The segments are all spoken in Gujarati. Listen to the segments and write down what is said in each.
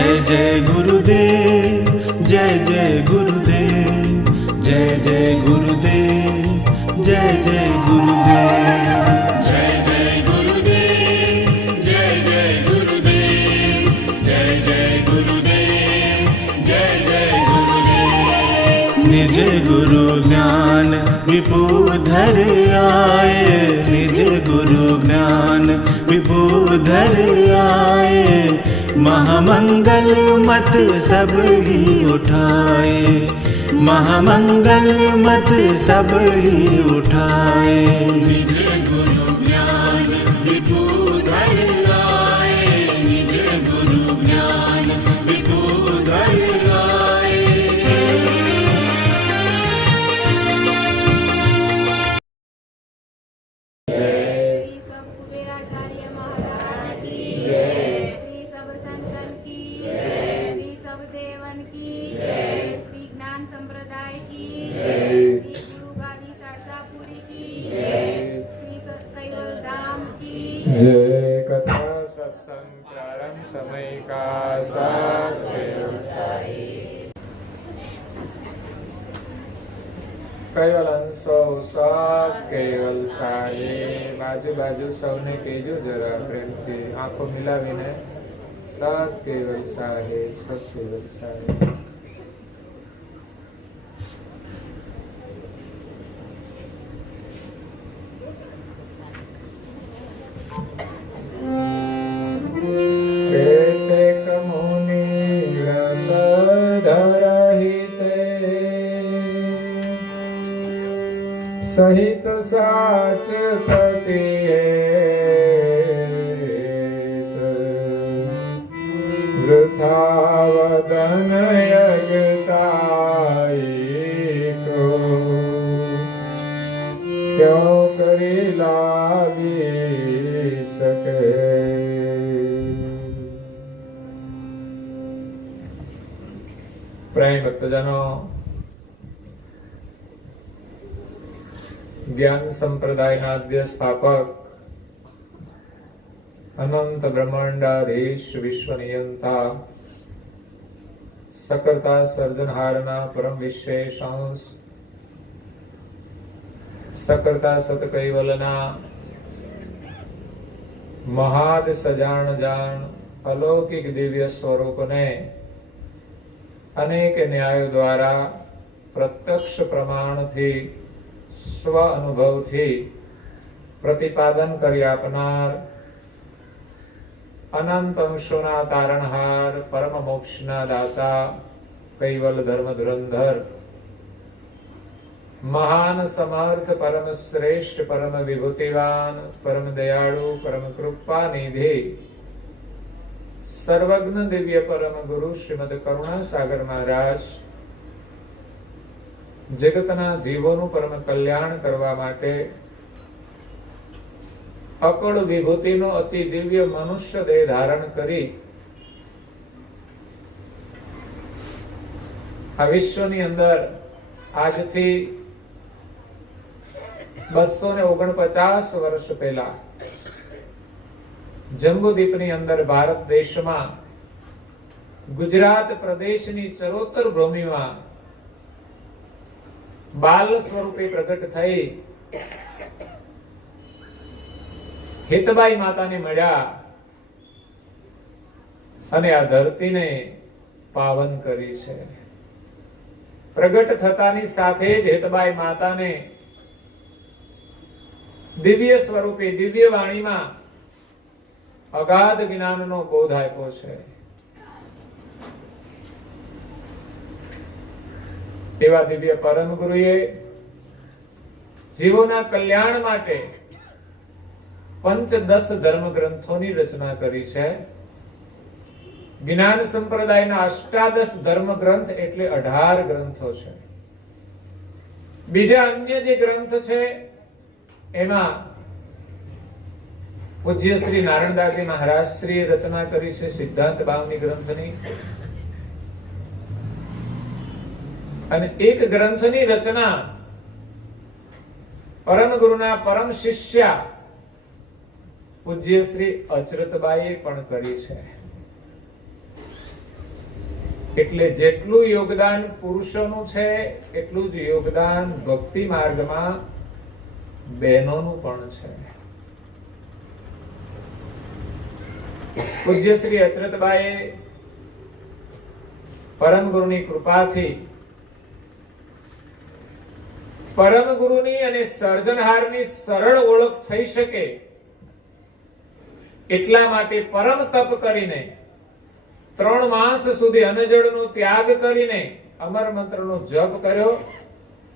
जय जय गुरुदेव, जय जय गुरुदेव, जय जय गुरुदेव, जय जय गुरुदेव, जय जय गुरुदेव, जय जय गुरुदेव, जय जय गुरुदेव, जय जय गुरुदेव। निज गुरु ज्ञान विपुधर आए, निज गुरु ज्ञान विपुधर आए, महामंगल मत सब ही उठाए, महामंगल मत सब ही उठाए। निज गुरु ज्ञान विपुधर आए, निज गुरु ज्ञान विपुधर आए। श्री सब कुबेराचार्य महाराज की जय, श्री सब संतन की जय, श्री सब देवन की जय, श्री ज्ञान संप्रदाय की जय, श्री गुरु गादी शारदापुरी की जय, श्री कैवल धाम की जय। कथा सत्संग प्रारंभ समय का साथ कैवल अंशो साथ कैवल साये। बाजू बाजू सौने कहेजो जरा प्रेमथी आंखों मिलावीने साथ कैवल साहे, सब कैवल साहे। केतेक मुनि व्रत धरहिते, सहित साच पतिये, वृथा वदन यज्ञताई को, क्यों करी लागी सके। प्रेम भक्तजनों, ज्ञान संप्रदायના આદ્ય સ્થાપક અનંત બ્રહ્માંડાધીશ વિશ્વ નિયંતા સકર્તા સર્જનહારના પરમ વિશેષ અંશ સકર્તા સત કૈવલના મહાદ સજાણ જાણ અલૌકિક દિવ્ય સ્વરૂપને અનેક ન્યાયો દ્વારા પ્રત્યક્ષ પ્રમાણથી સ્વ અનુભવથી પ્રતિપાદન કરી આપનાર અનંત અંશોના તારણહાર પરમ મોક્ષના દાતા કૈવલ ધર્મ ધુરંધર મહાન સમર્થ પરમ શ્રેષ્ઠ પરમ વિભૂતિવાન પરમ દયાળુ પરમ કૃપા નિધિ સર્વજ્ઞ દિવ્ય પરમ ગુરુ શ્રીમદ કરુણા સાગર મહારાજ જગતના જીવોનું પરમ કલ્યાણ કરવા માટે અકળ વિભૂતિનો અતિ દિવ્ય મનુષ્ય દેહ ધારણ કરી આ વિશ્વની અંદર આજથી 249 વર્ષ પહેલા જંબુદ્વીપની અંદર ભારત દેશમાં ગુજરાત પ્રદેશની ચરોતર ભૂમિમાં બાલ સ્વરૂપે પ્રગટ થઈ હેતબાઈ માતાને મળ્યા અને આ ધરતીને પાવન કરી છે। પ્રગટ થતાની સાથે જ હેતબાઈ માતાને દિવ્ય સ્વરૂપે દિવ્ય વાણીમાં અગાધ જ્ઞાનનો બોધ આપ્યો છે। એવા દિવ્ય પરમ ગુરુએ જીવોના કલ્યાણ માટે 5-10 ધર્મ ગ્રંથોની રચના કરી છે। જ્ઞાન સંપ્રદાયના અષ્ટાદશ ધર્મ ગ્રંથ એટલે 18 ગ્રંથો છે। બીજા અન્ય જે ગ્રંથ છે એમાં પૂજ્ય શ્રી નારાયણદાસજી મહારાજ શ્રી રચના કરી છે સિદ્ધાંત બાવની ગ્રંથની, અને એક ગ્રંથની રચના પરમ ગુરુના પરમ શિષ્ય પૂજ્ય શ્રી અચરતબાઈએ પણ કરી છે। એટલે જેટલું યોગદાન પુરુષોનું છે એટલું જ યોગદાન ભક્તિ માર્ગમાં બહેનોનું પણ છે. પૂજ્ય શ્રી અચરતબાએ પરમ ગુરુની કૃપાથી પરમ ગુરુની અને સર્જનહારની સરળ ઓળખ થઈ શકે એટલા માટે પરમ તપ કરીને 3 માસ સુધી અનજળનો ત્યાગ કરીને અમર મંત્રનો જપ કર્યો.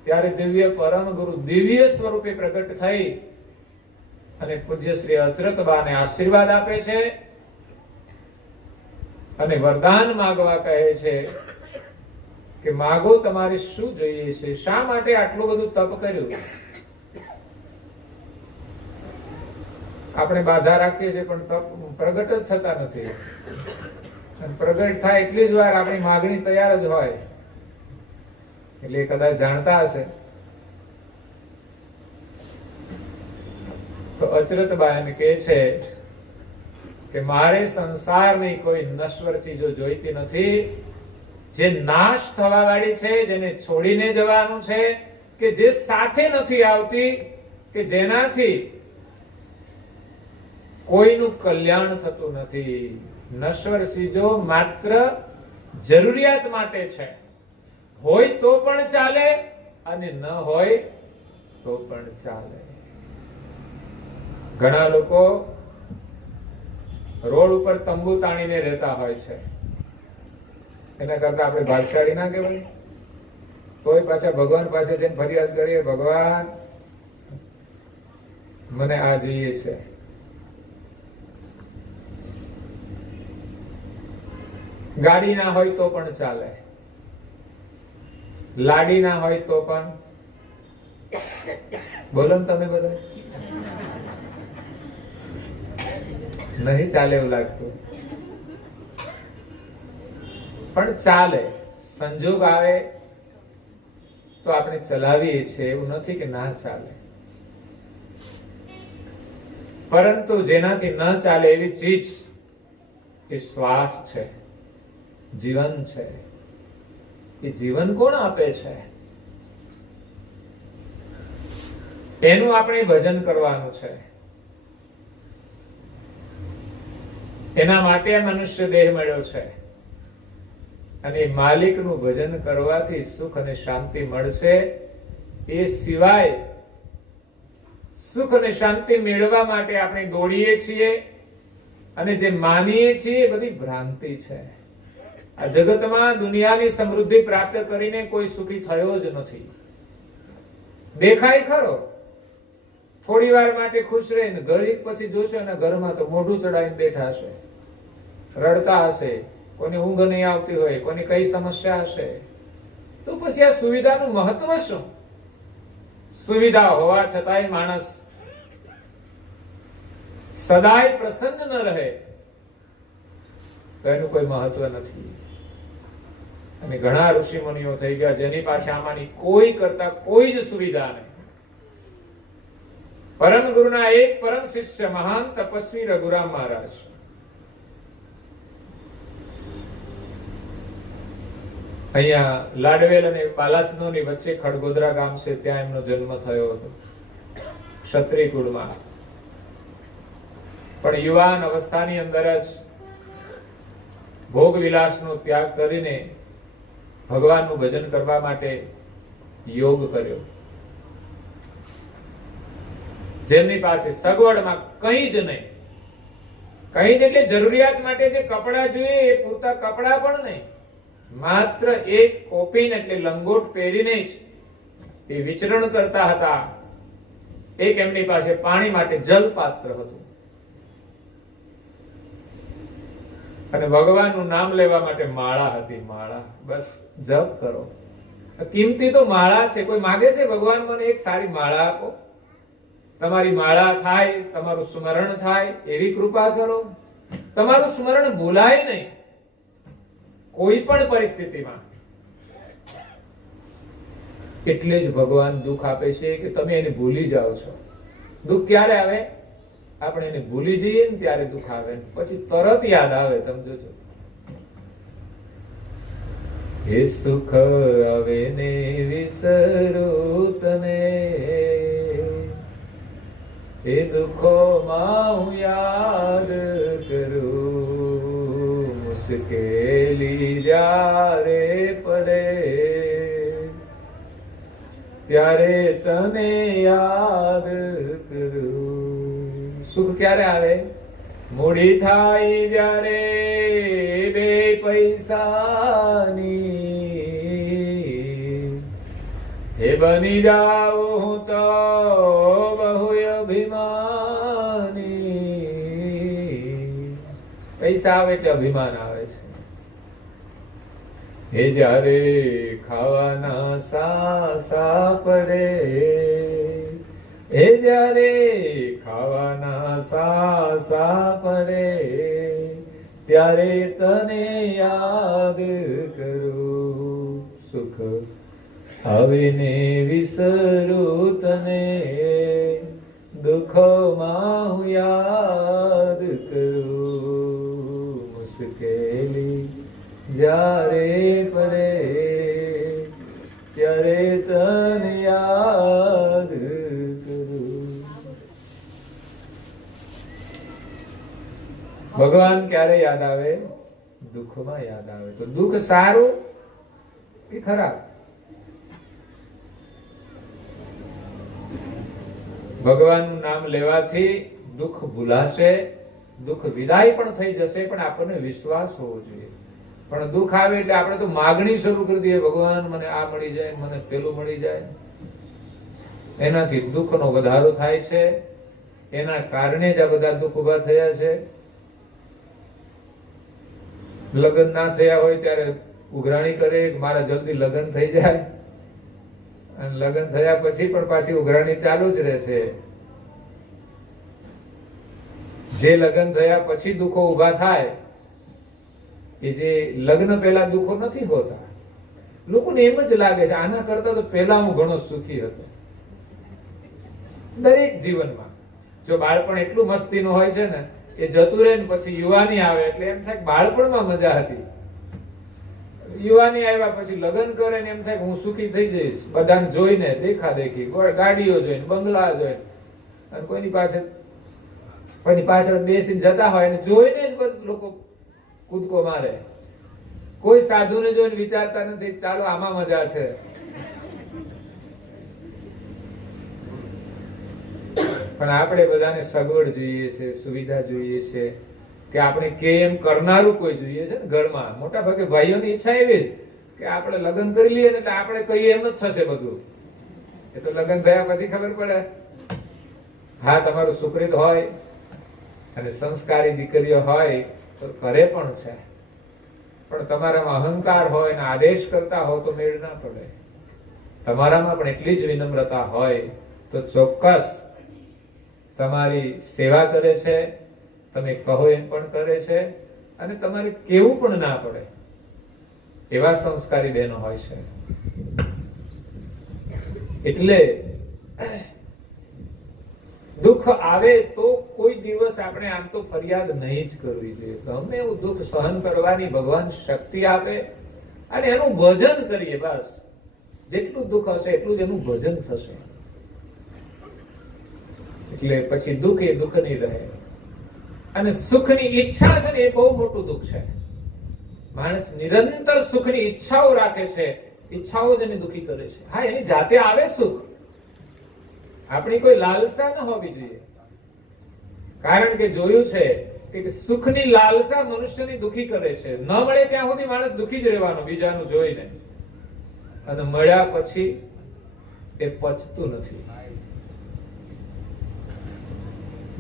ત્યારે દિવ્ય પરમ ગુરુ દિવ્ય સ્વરૂપે પ્રગટ થઈ અને પૂજ્ય શ્રી અચરતબાને આશીર્વાદ આપે છે અને વરદાન માંગવા કહે છે કે માગો તમારે શું જોઈએ છે, શા માટે આટલું બધું તપ કર્યું. આપણે બાધા રાખીએ છીએ પણ તપ પ્રગટ જ થતા નથી. અને પ્રગટ થાય એટલી જ વાર આપણી માગણી તૈયાર જ હોય. એટલે કદાચ જાણતા હશે તો અચરતબા એમ કહે છે કે મારે સંસારની કોઈ નશ્વર ચીજો જોઈતી નથી, જે નાશ થવા વાળી છે, જેને છોડીને જવાનું છે, કે જે સાથે નથી આવતી, કે જેનાથી કોઈનું કલ્યાણ થતું નથી. નશ્વર ચીજો માત્ર જરૂરિયાત માટે છે. હોય તો પણ ચાલે અને ન હોય તો પણ ચાલે. ઘણા લોકો રોડ ઉપર તંબુ તાણીને રહેતા હોય છે. એના કરતા આપણે ભાગશાળી ના કહેવાય? તોય પાછા ભગવાન પાસે જઈને ફરિયાદ કરીએ, ભગવાન મને આ જોઈએ છે. ગાડી ના હોય તો પણ ચાલે, લાડી ના હોય તો પણ. બોલો ને તમે બધા નહીં ચાલે એવું લાગતું, પણ ચાલે. સંજોગ આવે તો આપણે ચલાવીએ છીએ, એવું નથી કે ના ચાલે. પરંતુ જેનાથી ન ચાલે એવી ચીજ એ શ્વાસ છે, જીવન છે. એ જીવન કોણ આપે છે? એનું આપણે ભજન કરવાનું છે. એના માટે આ મનુષ્ય દેહ મળ્યો છે. અને માલિકનું ભજન કરવાથી સુખ અને શાંતિ મળશે. એ સિવાય સુખ અને શાંતિ મેળવવા માટે આપણે દોડીએ છીએ અને જે માનીએ છીએ એ બધી ભ્રાંતિ છે. આ જગતમાં દુનિયાની સમૃદ્ધિ પ્રાપ્ત કરીને કોઈ સુખી થયો જ નથી. દેખાય ખરો, થોડી વાર માટે ખુશ રહીને ઘડી પછી જોશે અને ઘરમાં તો મોઢું ચડાવીને બેઠા હશે, રડતા હશે, કોઈને ઊંઘ નહીં આવતી હોય, કોની કઈ સમસ્યા હશે. તો પછી આ સુવિધાનું મહત્વ શું? સુવિધા હોવા છતાંય માણસ સદાય પ્રસન્ન ન રહે તો એનું કોઈ મહત્વ નથી. અને ઘણા ઋષિ મુનિઓ થઈ ગયા જેની પાસે આમાંની કોઈ કરતા કોઈ જ સુવિધા નહીં. પરમ ગુરુના એક પરમ શિષ્ય મહાન તપસ્વી રઘુરામ મહારાજ, અહીંયા લાડવેલ અને બાલાસનોની વચ્ચે ખડગોદરા ગામ છે, ત્યાં એમનો જન્મ થયો હતો, ક્ષત્રિય કુળમાં. પણ યુવાન અવસ્થાની અંદર જ ભોગ વિલાસનો ત્યાગ કરીને ભગવાનનું ભજન કરવા માટે યોગ કર્યો. જેમની પાસે સગવડમાં કંઈ જ નહીં, કંઈ જ એટલે જરૂરિયાત માટે જે કપડા જોઈએ એ પૂરતા કપડા પણ નહીં, માત્ર એક કોપીન એટલે લંગોટ પહેરીને જ એ વિચરણ કરતા હતા. એક એમની પાસે પાણી માટે જલપાત્ર હતું અને ભગવાનનું નામ લેવા માટે માળા હતી. માળા, બસ જપ કરો. કિંમતી તો માળા છે. કોઈ માગે છે ભગવાન મને એક સારી માળા આપો, તમારી માળા થાય, તમારું સ્મરણ થાય એવી કૃપા કરો. તમારું સ્મરણ ભૂલાય નહીં કોઈ પણ પરિસ્થિતિમાં. એટલે જ ભગવાન દુઃખ આપે છે કે તમે એને ભૂલી જાઓ છો. દુઃખ ક્યારે આવે? આપણે એને ભૂલી જઈએ ને ત્યારે દુઃખ આવે, પછી તરત યાદ આવે. તમે જોજો, હે સુખ આવે ને વિસરું તને, એ દુઃખોમાં હું યાદ કરું, મુશ્કેલી જ્યારે પડે ત્યારે તને યાદ કરું. સુખ ક્યારે આવે? મૂડી થાય જ્યારે બે પૈસાની, હે બની જાઉં હું તો બહુ અભિમાની. પૈસા આવે એટલે અભિમાન આવે છે. હે જ્યારે ખાવાના સાસા પડે, હે જ્યારે ખાવાના સાસા પડે ત્યારે તને યાદ કરું. સુખ આવે ને વિસરું તને, દુઃખમાં હું યાદ કરું, મુશ્કેલી જ્યારે પડે ત્યારે તને યાદ કરું. ભગવાન ક્યારે યાદ આવે? દુઃખમાં યાદ આવે. તો દુઃખ સારું કે ખરાબ? ભગવાનનું નામ લેવાથી દુઃખ ભૂલાશે, દુઃખ વિદાય પણ થઈ જશે, પણ આપણને વિશ્વાસ હોવો જોઈએ. પણ દુઃખ આવે એટલે આપણે તો માગણી શરૂ કરી દઈએ, ભગવાન મને આ મળી જાય, મને પેલું મળી જાય. એનાથી દુઃખનો વધારો થાય છે. એના કારણે જ આ બધા દુઃખ ઉભા થયા છે. લગ્ન ના થયા હોય ત્યારે ઉઘરાણી કરે મારા જલ્દી લગ્ન થઈ જાય, અને લગ્ન થયા પછી પણ પાછી ઉઘરાણી ચાલુ જ રહેશે. જે લગ્ન થયા પછી દુઃખો ઉભા થાય એ જે લગ્ન પહેલા દુઃખો નથી હોતા. લોકોને એમ જ લાગે છે આના કરતા તો પહેલા હું ઘણો સુખી હતો. દરેક જીવનમાં જો બાળપણ એટલું મસ્તીનું હોય છે ને, એ જતું રહે ને પછી યુવાની આવે એટલે એમ થાય કે બાળપણમાં મજા હતી. યુવાની આવ્યા પછી લગ્ન કરે ને એમ થાય કે હું સુખી થઈ જઈશ, બધાને જોઈને દેખા દેખી, ગાડીઓ જોઈને, બંગલા જોઈને, અને કોઈની પાછળ બેસીને જતા હોય અને જોઈને જ બસ લોકો કૂદકો મારે. કોઈ સાધુને જોઈને વિચારતા નથી ચાલો આમાં મજા છે. પણ આપણે બધાને સગવડ જોઈએ છે, સુવિધા જોઈએ છે, કે આપણે કે એમ કરનારું કોઈ જોઈએ છે ને. ઘરમાં મોટા ભાગે ભાઈઓની ઈચ્છા એવી જ કે આપણે લગ્ન કરી લઈએ એટલે આપણે કહીએ એમ જ થશે બધું. એ તો લગ્ન થયા પછી ખબર પડે. હા, તમારું સુકૃત હોય અને સંસ્કારી દીકરીઓ હોય તો કરે પણ છે, પણ તમારામાં અહંકાર હોય અને આદેશ કરતા હો તો મેળ ના પડે. તમારામાં પણ એટલી જ વિનમ્રતા હોય તો ચોક્કસ તમારી સેવા કરે છે, તમે કહો એમ પણ કરે છે, અને તમારે કેવું પણ ના પડે એવા સંસ્કારી બહેનો હોય છે. એટલે દુઃખ આવે તો કોઈ દિવસ આપણે આમ તો ફરિયાદ નહીં જ કરવી જોઈએ. ગમે એવું દુઃખ સહન કરવાની ભગવાન શક્તિ આપે અને એનું ભજન કરીએ. બસ જેટલું દુઃખ હશે એટલું જ એનું ભજન થશે. એટલે પછી દુઃખ એ દુઃખ નહીં રહે. અને સુખની ઈચ્છા છે ને એ બહુ મોટું દુઃખ છે. માણસ નિરંતર સુખની ઈચ્છાઓ રાખે છે, ઈચ્છાઓ જ એને દુઃખી કરે છે. હા, એની જાતે આવે સુખ, આપણી કોઈ લાલસા ન હોવી જોઈએ. કારણ કે જોયું છે કે સુખની લાલસા મનુષ્યને દુઃખી કરે છે. ન મળે ત્યાં સુધી માણસ દુઃખી જ રહેવાનો બીજાનું જોઈને, અને મળ્યા પછી એ પચતું નથી.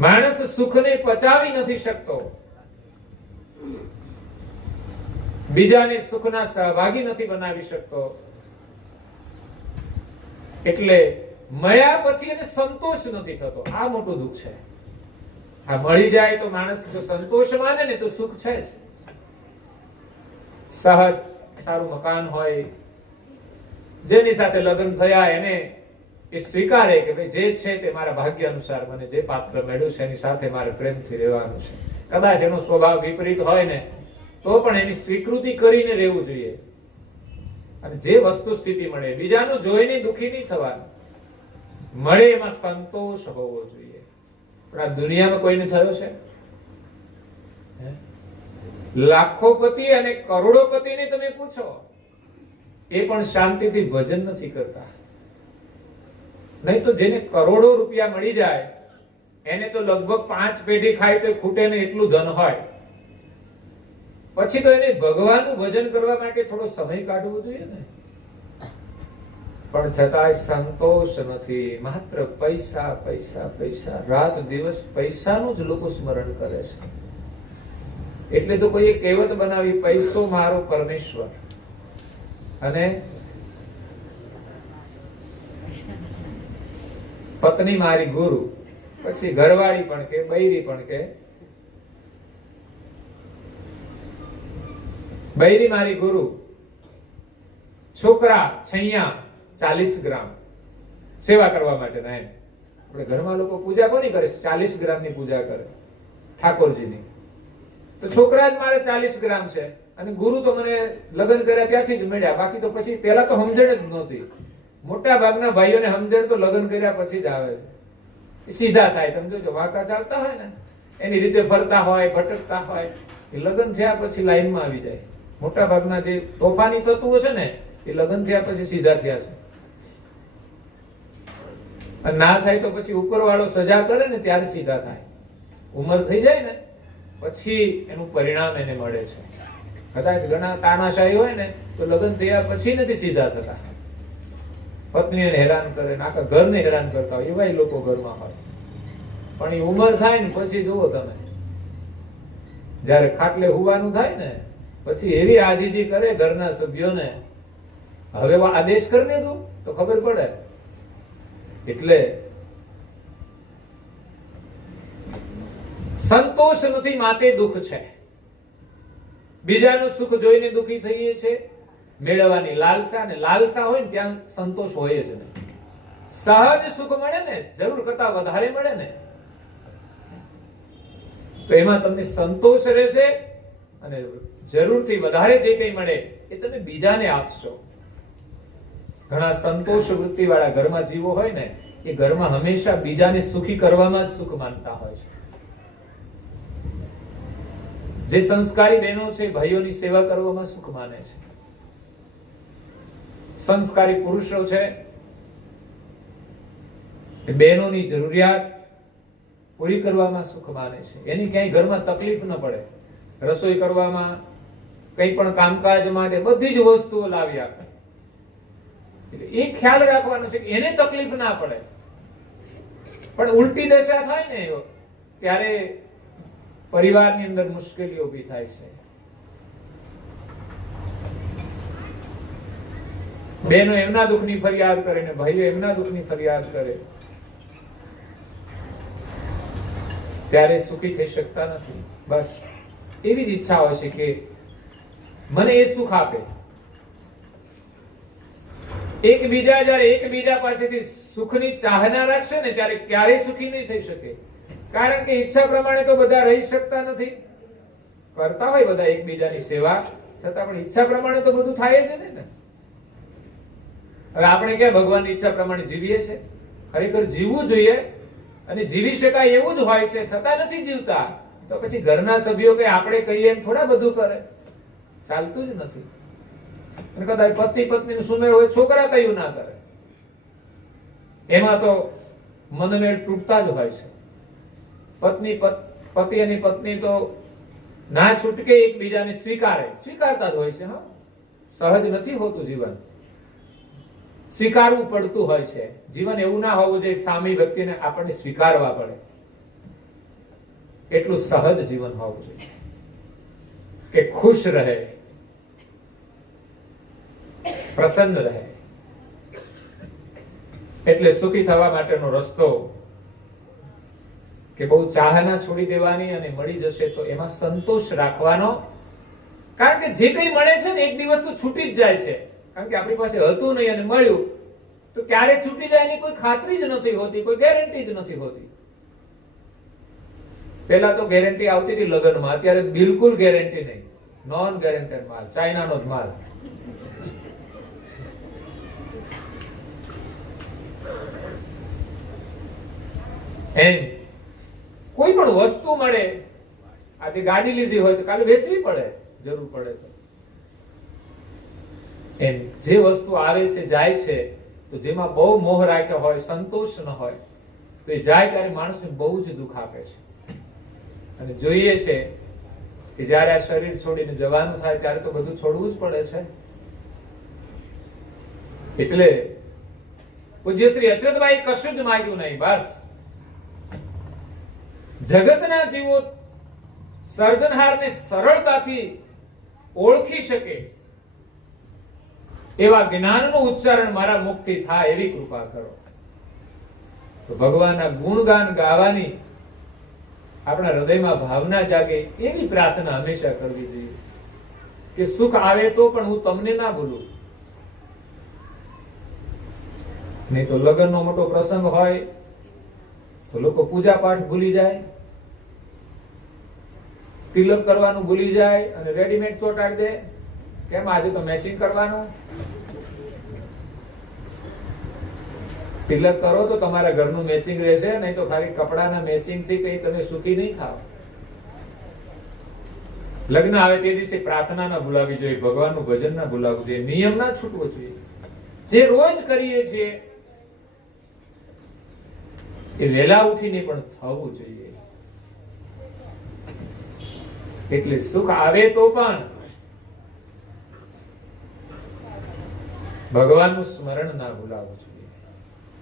માણસ સુખને પચાવી નથી શકતો, બીજાને સુખના સહભાગી નથી બનાવી શકતો. એટલે મળ્યા પછી એને સંતોષ નથી થતો. આ મોટું દુઃખ છે. આ મળી જાય તો માણસ જો સંતોષ માને ને તો સુખ છે જ. સહજ સારું મકાન હોય, જેની સાથે લગ્ન થયા એને એ સ્વીકારે કે ભાઈ જે છે તે મારા ભાગ્ય અનુસાર મને જે પાત્ર મળ્યું છે એની સાથે મારે પ્રેમથી રહેવાનું છે. કદાચ એનો સ્વભાવ વિપરીત હોય ને તો પણ એની સ્વીકૃતિ કરીને રહેવું જોઈએ. અને જે વસ્તુ સ્થિતિ મળે બીજાનું જોઈને દુઃખી નહીં થવાનું, મળે એમાં સંતોષ હોવો જોઈએ. પણ આ દુનિયામાં કોઈને થયો છે? લાખોપતિ અને કરોડોપતિને તમે પૂછો, એ પણ શાંતિથી ભજન નથી કરતા. નહીં તો જેને કરોડો રૂપિયા મળી જાય એને તો લગભગ 5 પેઢી ખાય તો ખૂટે ને એટલું ધન હોય. પછી તો એને ભગવાનનું ભજન કરવા માટે થોડો સમય કાઢવો જોઈએ ને. પણ છતાંય સંતોષ નથી, માત્ર પૈસા પૈસા પૈસા, રાત દિવસ પૈસાનું જ લોકો સ્મરણ કરે છે. એટલે તો કોઈ કહેવત બનાવી, પૈસો મારો પરમેશ્વર અને પત્ની મારી ગુરુ. પછી ઘરવાળી પણ કે, બૈરી પણ કે, બૈરી મારી ગુરુ, છોકરા છૈયા 40 ગ્રામ સેવા કરવા માટે ના. એમ આપણે ઘરમાં લોકો પૂજા કોની કરે? 40 ગ્રામની પૂજા કરે ઠાકોરજીની. તો છોકરા જ મારે 40 ગ્રામ છે અને ગુરુ તો મને લગ્ન કર્યા ત્યાંથી જ મળ્યા. બાકી તો પછી પહેલા તો સમજણ જ નહોતી. મોટા ભાગના ભાઈઓને સમજણ તો લગ્ન કર્યા પછી જ આવે છે. સીધા થાય. તમે જોજો, વાંકા ચાલતા હોય ને એની રીતે ફરતા હોય, ભટકતા હોય, એ લગ્ન થયા પછી લાઈનમાં આવી જાય. મોટા ભાગના જે તોફાની તત્વો છે ને એ લગ્ન થયા પછી સીધા થયા છે. અને ના થાય તો પછી ઉપરવાળો સજા કરે ને ત્યારે સીધા થાય. ઉંમર થઈ જાય ને પછી એનું પરિણામ એને મળે છે. કદાચ ઘણા તાનાશાહી હોય ને તો લગ્ન થયા પછી નથી સીધા થતા. પત્નીને હેરાન કરે, આખા ઘરને હેરાન કરતા હોય એવા લોકો ઘરમાં હોય. પણ એ ઉંમર થાય ને પછી જુઓ તમે, જયારે ખાટલે હુવાનું થાય ને પછી એવી આજીજી કરે ઘરના સભ્યોને, હવે આદેશ કરીને દઉં તો ખબર પડે. એટલે સંતોષ નથી, માટે દુઃખ છે. બીજાનું સુખ જોઈને દુઃખી થઈએ છીએ. મેળવવાની લાલસા, ને લાલસા હોય ને ત્યાં સંતોષ હોય જ નહીં. સહજ સુખ મળે ને, જરૂર કરતા વધારે મળે ને, તો એમાં તમને સંતોષ રહેશે અને જરૂરથી વધારે જે કંઈ મળે એ તમે બીજાને આપશો. ઘણા સંતોષ વૃત્તિ વાળા ઘરમાં જીવો હોય ને એ ઘરમાં હંમેશા બીજાને સુખી કરવામાં જ સુખ માનતા હોય છે. જે સંસ્કારી બહેનો છે ભાઈઓની સેવા કરવામાં સુખ માને છે. સંસ્કારી પુરુષો છે એ બહેનોની જરૂરિયાત પૂરી કરવામાં સુખ માને છે. એની ક્યાંય ઘરમાં તકલીફ ન પડે. રસોઈ કરવામાં, કંઈ પણ કામકાજ માટે બધી જ વસ્તુઓ લાવી આપે. એ ખ્યાલ રાખવાનો છે કે એને તકલીફ ના પડે. પણ ઉલટી દશા થાય ને ત્યારે પરિવારની અંદર મુશ્કેલીઓ ઊભી થાય છે. બહેનો એમના દુઃખની ફરિયાદ કરે ને ભાઈઓ એમના દુઃખની ફરિયાદ કરે, ત્યારે સુખી થઈ શકતા નથી. બસ એવી જ ઈચ્છા હોય છે કે મને એ સુખ આપે. એકબીજા જયારે એકબીજા પાસેથી સુખની ચાહના રાખશે ને ત્યારે ક્યારેય સુખી નહીં થઈ શકે. કારણ કે ઈચ્છા પ્રમાણે તો બધા રહી શકતા નથી. કરતા હોય બધા એકબીજાની સેવા, છતાં પણ ઈચ્છા પ્રમાણે તો બધું થાય જ ને. હવે આપણે ક્યાં ભગવાનની ઈચ્છા પ્રમાણે જીવીએ છીએ? ખરેખર જીવવું જોઈએ અને જીવી શકાય એવું જ હોય છે, છતાં નથી જીવતા. તો પછી ઘરના સભ્યો કે આપણે કહીએ એમ થોડા બધું કરે? ચાલતું જ નથી. અને કદાચ પતિ પત્નીનું સુમેળ હોય, છોકરા કયું ના કરે, એમાં તો મનમેળ તૂટતા જ હોય છે. પતિ અને પત્ની તો ના છૂટકે એકબીજાને સ્વીકારતા જ હોય છે. હા, સહજ નથી હોતું જીવન, સ્વીકારવું પડતું હોય છે. જીવન એવું ના હોવું જોઈએ સામી વ્યક્તિને આપણને સ્વીકારવા પડે. એટલું સહજ જીવન હોવું જોઈએ કે ખુશ રહે, પ્રસન્ન રહે. એટલે સુખી થવા માટેનો રસ્તો કે બહુ ચાહના છોડી દેવાની અને મળી જશે તો એમાં સંતોષ રાખવાનો. કારણ કે જે કંઈ મળે છે ને એક દિવસ તો છૂટી જ જાય છે. કારણ કે આપણી પાસે હતું નહીં અને મળ્યું તો ક્યારે છૂટી જાય એની કોઈ ખાતરી જ નથી હોતી, કોઈ ગેરંટી જ નથી હોતી. પેલા તો ગેરંટી આવતી હતી લગ્નમાં, અત્યારે બિલકુલ ગેરંટી નહીં. નોન ગેરંટેડ માલ, ચાઇનાનો જ માલ. એમ કોઈ પણ વસ્તુ મળે, આજે ગાડી લીધી હોય તો કાલે વેચવી પડે, જરૂર પડે તો. એમ જે વસ્તુ આવે છે જાય છે, તો જેમાં બહુ મોહ રાખ્યો હોય, સંતોષ ન હોય, તો એ જાય ત્યારે માણસને બહુ જ દુઃખ આપે છે. અને જોઈએ છે કે જ્યારે આ શરીર છોડીને જવાનું થાય ત્યારે તો બધું છોડવું જ પડે છે. એટલે પૂજ્ય શ્રી અચરતભાઈ કશું જ માંગ્યું નહીં, બસ જગતના જીવો સર્જનહારને સરળતાથી ઓળખી શકે એવા જ્ઞાનનું ઉચ્ચારણ મારા મુખથી થાય એવી કૃપા કરો. તો ભગવાનના ગુણગાન ગાવાની આપણા હૃદયમાં ભાવના જાગે એવી પ્રાર્થના હંમેશા કરવી જોઈએ કે સુખ આવે તો પણ હું તમને ના ભૂલું. નહીં તો લગ્નનો મોટો પ્રસંગ હોય તો લોકો પૂજા પાઠ ભૂલી જાય, તિલક કરવાનું ભૂલી જાય અને રેડીમેડ ચોટાડી દે. કેમ આજે તો મેચિંગ કરવાનું? તિલક કરો તો તમારા ઘરનું મેચિંગ રહેશે, નહીં તો ખાલી કપડાના મેચિંગ થી કઈ તમે સુખી નહીં થાવ. લગ્ન આવે તે દિવસે પ્રાર્થના ના ભૂલાવી જોઈએ, ભગવાનનું ભજન ના ભૂલાવવું જોઈએ, નિયમ ના છૂટવો જોઈએ. જે રોજ કરીએ છીએ એ વહેલા ઉઠીને પણ થવું જોઈએ. એટલે સુખ આવે તો પણ ભગવાનનું સ્મરણ ના ભૂલાવવું જોઈએ,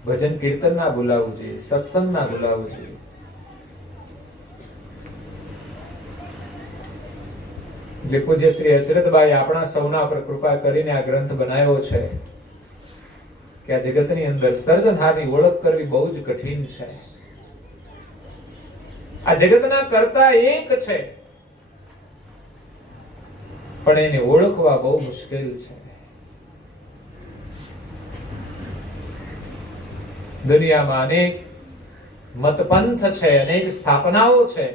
ભજન કીર્તન ના ભૂલાવવું જોઈએ, સત્સંગ ના ભૂલાવવું જોઈએ. એટલે પૂજ્ય શ્રી અચરતભાઈ આપણા સૌના પર કૃપા કરીને આ ગ્રંથ બનાવ્યો છે કે આ જગતની અંદર સર્જનહારની ઓળખ કરવી બહુ જ કઠિન છે. આ જગતના કરતા એક છે, પણ એને ઓળખવા બહુ મુશ્કેલ છે. દુનિયામાં અનેક મતપંથ છે, અનેક સ્થાપનાઓ છે,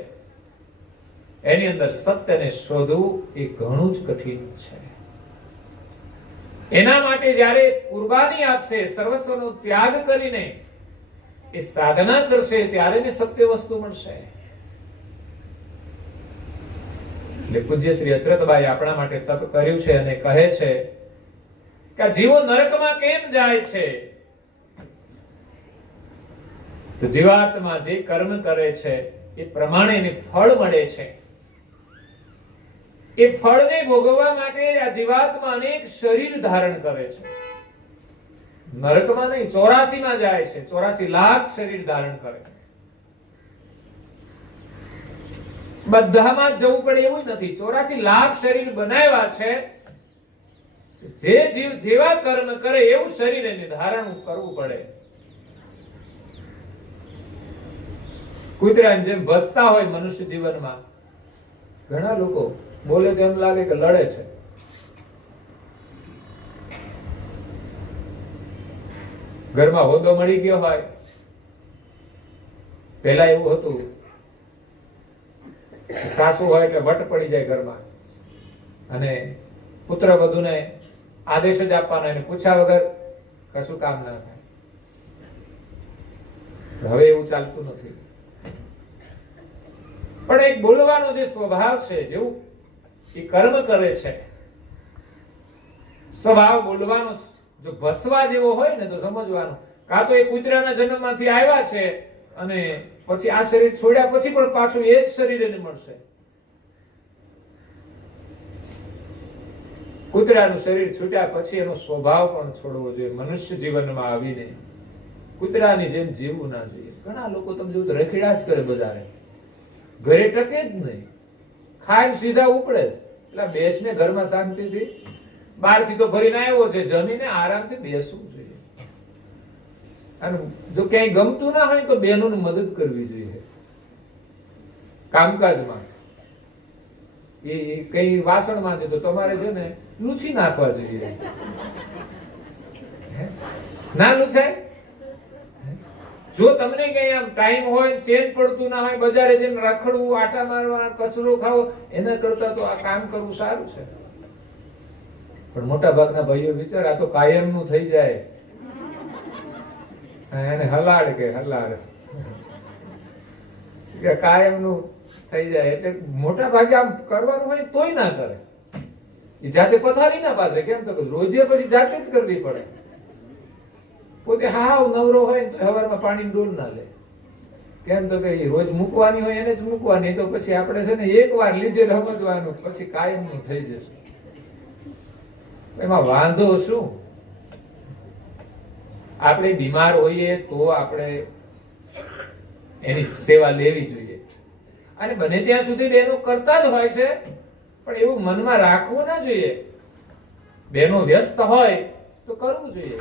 એની અંદર સત્યને શોધવું એ ઘણું જ કઠિન છે. એના માટે જ્યારે કુરબાની આપશે, સર્વસ્વનો ત્યાગ કરીને એ સાધના કરશે, ત્યારે એને સત્ય વસ્તુ મળશે. એટલે પૂજ્ય શ્રી અચરતભાઈ આપણા માટે તપ કર્યું છે અને કહે છે કે આ જીવો નરકમાં કેમ જાય છે? તો જીવાત્મા જે કર્મ કરે છે એ પ્રમાણે એને ફળ મળે છે. એ ફળને ભોગવવા માટે આ જીવાત્મા અનેક શરીર ધારણ કરે છે. નરકમાં નહીં, 84 માં જાય છે. 84 લાખ શરીર ધારણ કરે છે. બધામાં જવું પડે એવું નથી. 84 લાખ શરીર બનાવ્યા છે. જે જીવ જેવા કર્મ કરે એવું શરીર એને ધારણ કરવું પડે. કૂતરાની જેમ ભસતા હોય મનુષ્ય જીવનમાં. ઘણા લોકો બોલે તો એમ લાગે કે લડે છે. ઘરમાં હોદ્દો મળી ગયો હોય. પહેલા એવું હતું, સાસુ હોય એટલે વટ પડી જાય ઘરમાં અને પુત્ર વધુને આદેશ જ આપવાનો, એને પૂછ્યા વગર કશું કામ ના થાય. હવે એવું ચાલતું નથી. પણ એક બોલવાનો જે સ્વભાવ છે, જેવું એ કર્મ કરે છે, સ્વભાવ બોલવાનો જો ભસવા જેવો હોય ને તો સમજવાનું કાં તો એ કૂતરાના જન્મમાંથી આવ્યા છે અને પછી આ શરીર છોડ્યા પછી પણ પાછું એ જ શરીર એને મળશે. કૂતરાનું શરીર છૂટ્યા પછી એનો સ્વભાવ પણ છોડવો જોઈએ. મનુષ્ય જીવનમાં આવીને કૂતરાની જેમ જીવવું ના જોઈએ. ઘણા લોકો તમે જો રખીડા જ કરે, બધાને ઘરે ટકે જ નહીં, ખાઈને સીધા ઉપડે જ. એટલે બેસને ઘરમાં શાંતિથી, બહારથી તો ફરીને આવ્યો છે, જમીને આરામથી બેસવું જોઈએ. અને જો ક્યાંય ગમતું ના હોય તો બહેનોને મદદ કરવી જોઈએ કામકાજમાં. એ કઈ વાસણમાં છે તો તમારે છે ને લૂછી નાખવા જોઈએ. ના લૂછાય? જો તમને કઈ આમ ટાઈમ હોય, ચેન પડતું ના હોય, બજારે જઈને રખડવું, આટા મારવા, કચરો ખાવો, એના કરતા તો આ કામ કરવું સારું છે. પણ મોટા ભાગના ભાઈઓ વિચાર આ તો કાયમનું થઈ જાય, એને હલાડ કે હલાડ. કે કાયમનું થઈ જાય. એટલે મોટા ભાગે આમ કરવાનું હોય તોય ના કરે. એ જાતે પથારી ના પાથરે. કેમ તો કે રોજે પછી જાતે જ કરવી પડે. પોતે હાવ નવરો હોય ને તો સવારમાં પાણીની ડોલ ના લે. કેમ તો કે રોજ મૂકવાની હોય એને જ મૂકવાની. તો પછી આપણે છે ને એકવાર લીધે સમજવાનું, પછી કાયમનું થઈ જશે. એમાં વાંધો શું? આપણે બીમાર હોઈએ તો આપણે એની સેવા લેવી જોઈએ. અને બને ત્યાં સુધી બહેનો કરતા જ હોય છે, પણ એવું મનમાં રાખવું ના જોઈએ. બહેનો વ્યસ્ત હોય તો કરવું જોઈએ.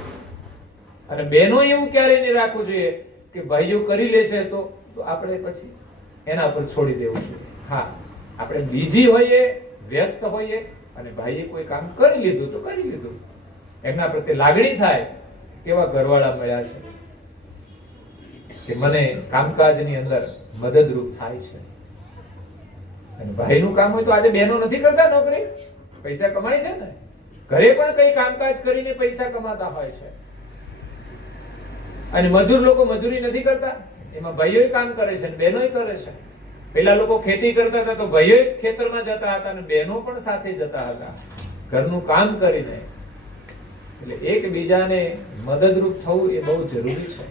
અને બહેનો એવું ક્યારેય નહીં રાખવું જોઈએ કે ભાઈઓ કરી લેશે તો આપણે પછી એના પર છોડી દેવું જોઈએ. હા, આપણે બીજી હોઈએ, વ્યસ્ત હોઈએ, અને ભાઈએ કોઈ કામ કરી લીધું તો કરી લીધું. એમના પ્રત્યે લાગણી થાય, કેવા ઘરવાળા મળ્યા છે કે મને કામકાજની અંદર મદદરૂપ થાય છે. અને ભાઈનું કામ હોય તો આજે બહેનો નથી કરતા નોકરી, પૈસા કમાય છે ને. ઘરે પણ કઈ કામકાજ કરીને પૈસા કમાતા હોય છે. અને મજૂર લોકો મજૂરી નથી કરતા, એમાં ભાઈઓ કામ કરે છે અને બહેનો કરે છે. પેલા લોકો ખેતી કરતા હતા તો ભાઈઓ ખેતરમાં જતા હતા અને બહેનો પણ સાથે જતા હતા ઘરનું કામ કરીને. એટલે એકબીજાને મદદરૂપ થવું એ બહુ જરૂરી છે.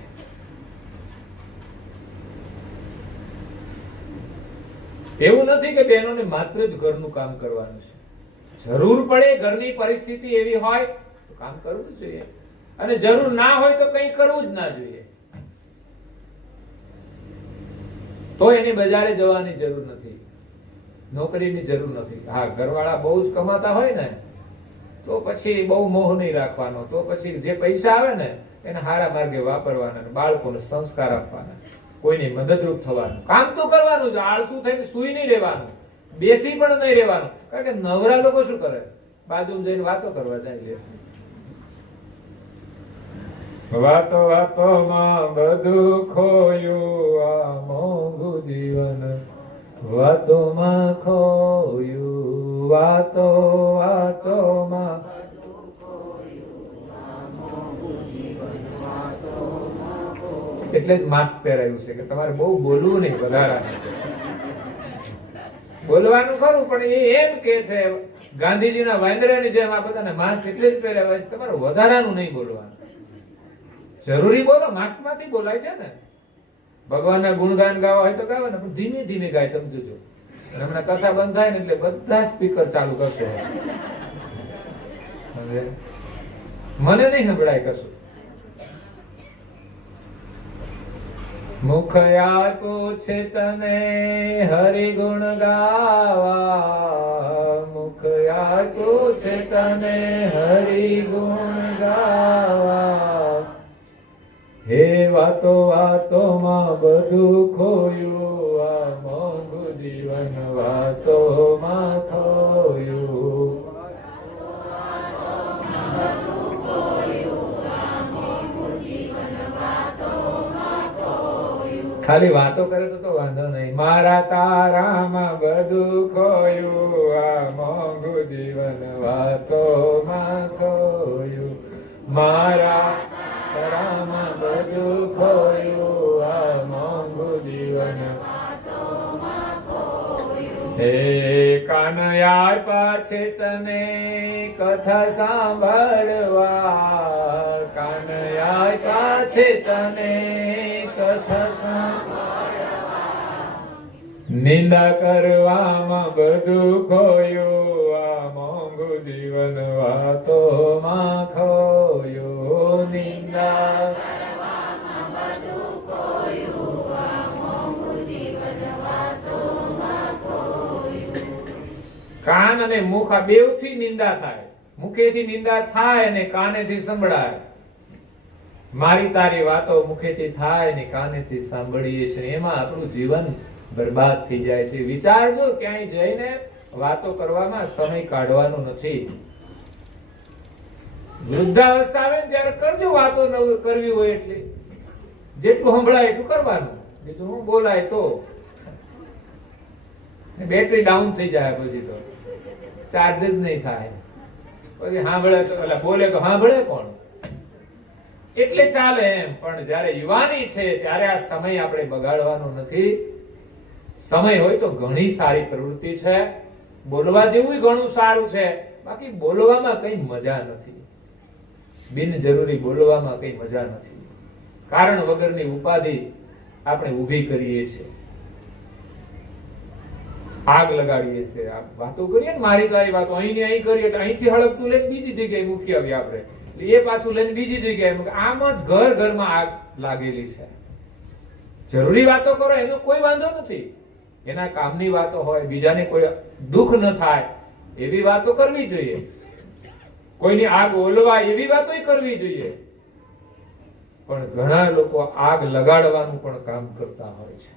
એવું નથી કે બહેનોને માત્ર જ ઘરનું કામ કરવાનું છે. જરૂર પડે, ઘરની પરિસ્થિતિ એવી હોય તો કામ કરવું જ જોઈએ. અને જરૂર ના હોય તો કંઈ કરવું જ ના જોઈએ. તો એને બજારે જવાની જરૂર નથી, નોકરીની જરૂર નથી. હા, ઘરવાળા બહુ જ કમાતા હોય ને તો પછી બહુ મોહ નહીં રાખવાનો. તો પછી જે પૈસા આવે ને એને સારા માર્ગે વાપરવાના, બાળકોને સંસ્કાર આપવાના, કોઈને મદદરૂપ થવાનું. કામ તો કરવાનું જ. આળસુ થઈને સુઈ નહીં રહેવાનું, બેસી પણ નહીં રહેવાનું. કારણ કે નવરા લોકો શું કરે? બાજુમાં જઈને વાતો કરવા જાય. વાતો વાતોમાં બધું ખોયું, આ મોંઘું જીવન વાતોમાં ખોયું. વાતો વાતોમાં એટલે જ માસ્ક પહેરાયું છે કે તમારે બહુ બોલવું નહીં, વધારાનું બોલવાનું ખરું, પણ એ એમ કે છે ગાંધીજીના વાંદરાની જેમ આ બધાને માસ્ક એટલે જ પહેરાવે છે, તમારે વધારાનું નહીં બોલવાનું. જરૂરી બોલો, માસ્ક માંથી બોલાય છે ને. ભગવાનના ગુણગાન ગાવા હોય તો ગાવા ને, પણ ધીમે ધીમે ગાય. સમજો. હમણાં કથા બંધ થાય ને એટલે બધા સ્પીકર ચાલુ કરશે. મને નહીં સંભળાય કશું. મુખ આપ્યું છે તને હરિગુણ ગાવા, મુખ આપ્યું છે તને હરિગુણ ગાવા. હે વાતો વાતોમાં બધું ખોયું, આ મોંઘું જીવન વાતોમાં ખોયું. ખાલી વાતો કરે તો વાંધો નહીં. મારા તારામાં બધું ખોયું, આ મોંઘું જીવન વાતોમાં ખોયું. મારા તારામાં બધું ખોયું, આ મોંઘું જીવન. હે કાન આપ્યા છે તને કથા સાંભળવા, કાન આપ્યા છે તને કથા સાંભળવા. નિંદા કરવામાં બધું ખોયું, આ મોંઘું જીવન વાતોમાં ખોયું. નિંદા કરવામાં બધું ખોયું, આ મોંઘું જીવન વાતોમાં ખોયું. કાન અને મુખ આ બેવથી નિંદા થાય. મુખેથી નિંદા થાય અને કાનેથી સંભળાય. મારી તારી વાતો મુખેથી થાય ને કાનેથી સાંભળીએ છીએ, એમાં આપણું જીવન બરબાદ થઈ જાય છે. વિચારજો, ક્યાંય જઈને વાતો કરવામાં સમય કાઢવાનો નથી. વૃદ્ધાવસ્થા આવે ને ત્યારે કરજો વાતો, કરવી હોય એટલે જેટલું સંભળાય એટલું કરવાનું, બીજું હું બોલાય તો. બેટરી ડાઉન થઈ જાય પછી તો ચાર્જ જ નહીં થાય. પછી સાંભળે તો એટલે બોલે તો સાંભળે કોણ? એટલે ચાલે એમ. પણ જયારે યુવાની છે ત્યારે આ સમય આપણે બગાડવાનો નથી. સમય હોય તો ઘણી સારી પ્રવૃત્તિ છે, બોલવા જેવું ઘણું સારું છે, બાકી બોલવામાં કઈ મજા નથી. બિનજરૂરી બોલવામાં કઈ મજા નથી. કારણ વગરની ઉપાધિ આપણે ઊભી કરીએ છીએ, આગ લગાડીએ છીએ. આ વાતો કરીએ ને, મારી તારી વાતો અહીં ને અહીં કરીએ, અહીંથી હળગતું લઈને બીજી જગ્યાએ મૂકી આવીએ આપણે, એ પાછું લઈને બીજી જગ્યાએ મૂકે. આમ જ ઘર ઘરમાં આગ લાગેલી છે. જરૂરી વાતો કરો એનો કોઈ વાંધો નથી, એના કામની વાતો હોય, બીજાને કોઈ દુઃખ ન થાય એવી વાતો કરવી જોઈએ, કોઈની આગ ઓલવાય એવી વાતો કરવી જોઈએ. પણ ઘણા લોકો આગ લગાડવાનું પણ કામ કરતા હોય છે,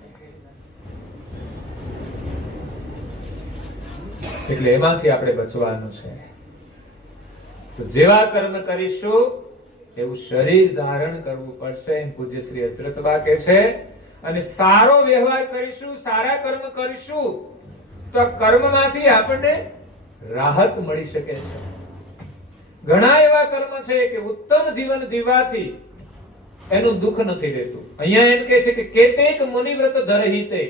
એટલે એમાંથી આપણે બચવાનું છે. તો જેવા કર્મ કરીશું એવું શરીર ધારણ કરવું પડશે, એમ પૂજ્ય શ્રી અચરતબા કહે છે. અને સારો વ્યવહાર કરીશું, સારા કર્મ કરીશું તો કર્મમાંથી આપણને રાહત મળી શકે છે. ઘણા એવા કર્મ છે કે ઉત્તમ જીવન જીવવાથી એનું દુઃખ નથી રહેતું. અહીંયા એમ કહે છે કે કેતેક મુનિવ્રત ધરહિતે,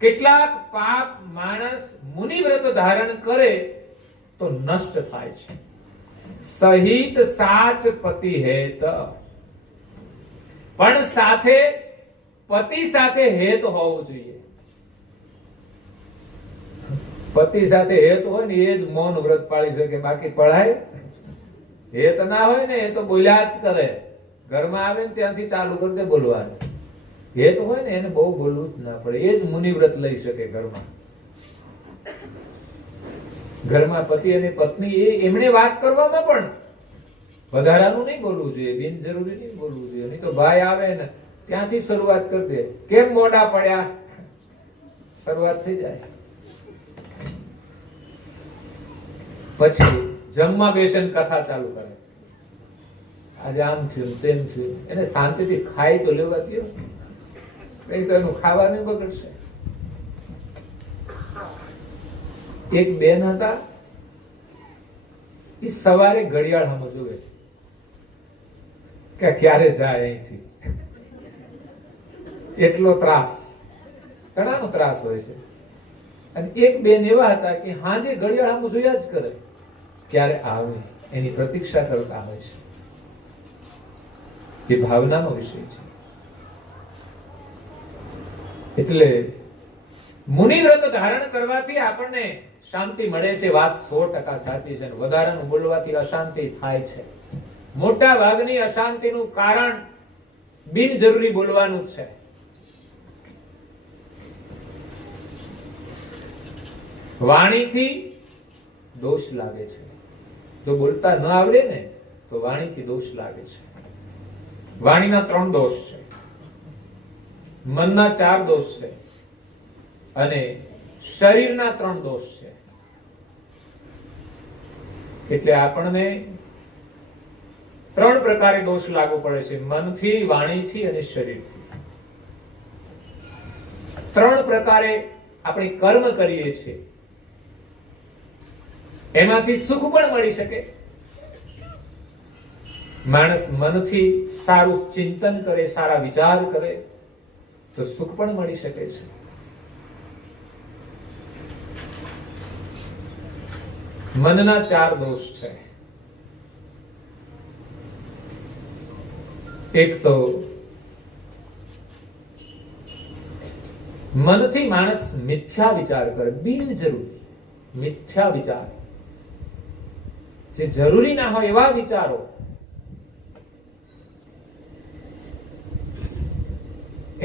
કેટલાક પાપ માણસ મુનિવ્રત ધારણ કરે તો નષ્ટ થાય છે. સહિત સાચ પતિ હેત, પણ સાથે પતિ સાથે હેત હોવું જોઈએ. પતિ સાથે હેત હોય ને એ જ મૌન વ્રત પાળી શકે, બાકી પળાય. હેત ના હોય ને એ તો બોલ્યા જ કરે, ઘરમાં આવે ને ત્યાંથી ચાલુ કરી દે બોલવાનું. હેત હોય ને એને બહુ બોલવું જ ના પડે, એ જ મુનિવ્રત લઈ શકે ઘરમાં. ઘરમાં પતિ અને પત્ની એમણે વાત કરવામાં પણ વધારાનું નહીં બોલવું જોઈએ, બિનજરૂરી નહીં બોલવું જોઈએ. નહીં તો ભાઈ આવે ને ત્યાંથી શરૂઆત કરી દે, કેમ મોડા પડ્યા, શરૂઆત થઈ જાય. પછી જમવા બેસે કથા ચાલુ કરે, આજે આમ થયું તેમ થયું. એને શાંતિથી ખાઈ તો લેવા દો, કઈ તો એનું ખાવાનું બગડશે. એક બેન હતા, એ સવારે ઘડિયાળ સામે જોવે કે ક્યારે જાય અહીંથી. એટલો ત્રાસ, ઘણાનો ત્રાસ હોય છે. અને એક બેન એવા હતા કે હાજે ઘડિયાળ સામે જોયા જ કરે, ક્યારે આવે એની પ્રતીક્ષા કરતા હોય છે. એ ભાવનાનો વિષય છે. એટલે મુનિવ્રત ધારણ કરવાથી આપણને શાંતિ મળે છે, વાત 100% સાચી છે. વધારાનું બોલવાથી અશાંતિ થાય છે. મોટા ભાગની અશાંતિનું કારણ બિનજરૂરી બોલવાનું જ છે. વાણીથી દોષ લાગે છે. જો બોલતા ન આવડે ને તો વાણીથી દોષ લાગે છે. વાણીના 3 દોષ છે, મનના 4 દોષ છે અને શરીરના 3 દોષ છે. એટલે આપણને 3 પ્રકારે દોષ લાગુ પડે છે, મનથી, વાણીથી અને શરીરથી. 3 પ્રકારે આપણે કર્મ કરીએ છીએ, એમાંથી સુખ પણ મળી શકે. માણસ મનથી સારું ચિંતન કરે, સારા વિચાર કરે તો સુખ પણ મળી શકે છે. મનના 4 દોષ છે. એક તો મનથી માણસ મિથ્યા વિચાર કરે, બિનજરૂરી મિથ્યા વિચાર, જે જરૂરી ના હોય એવા વિચારો.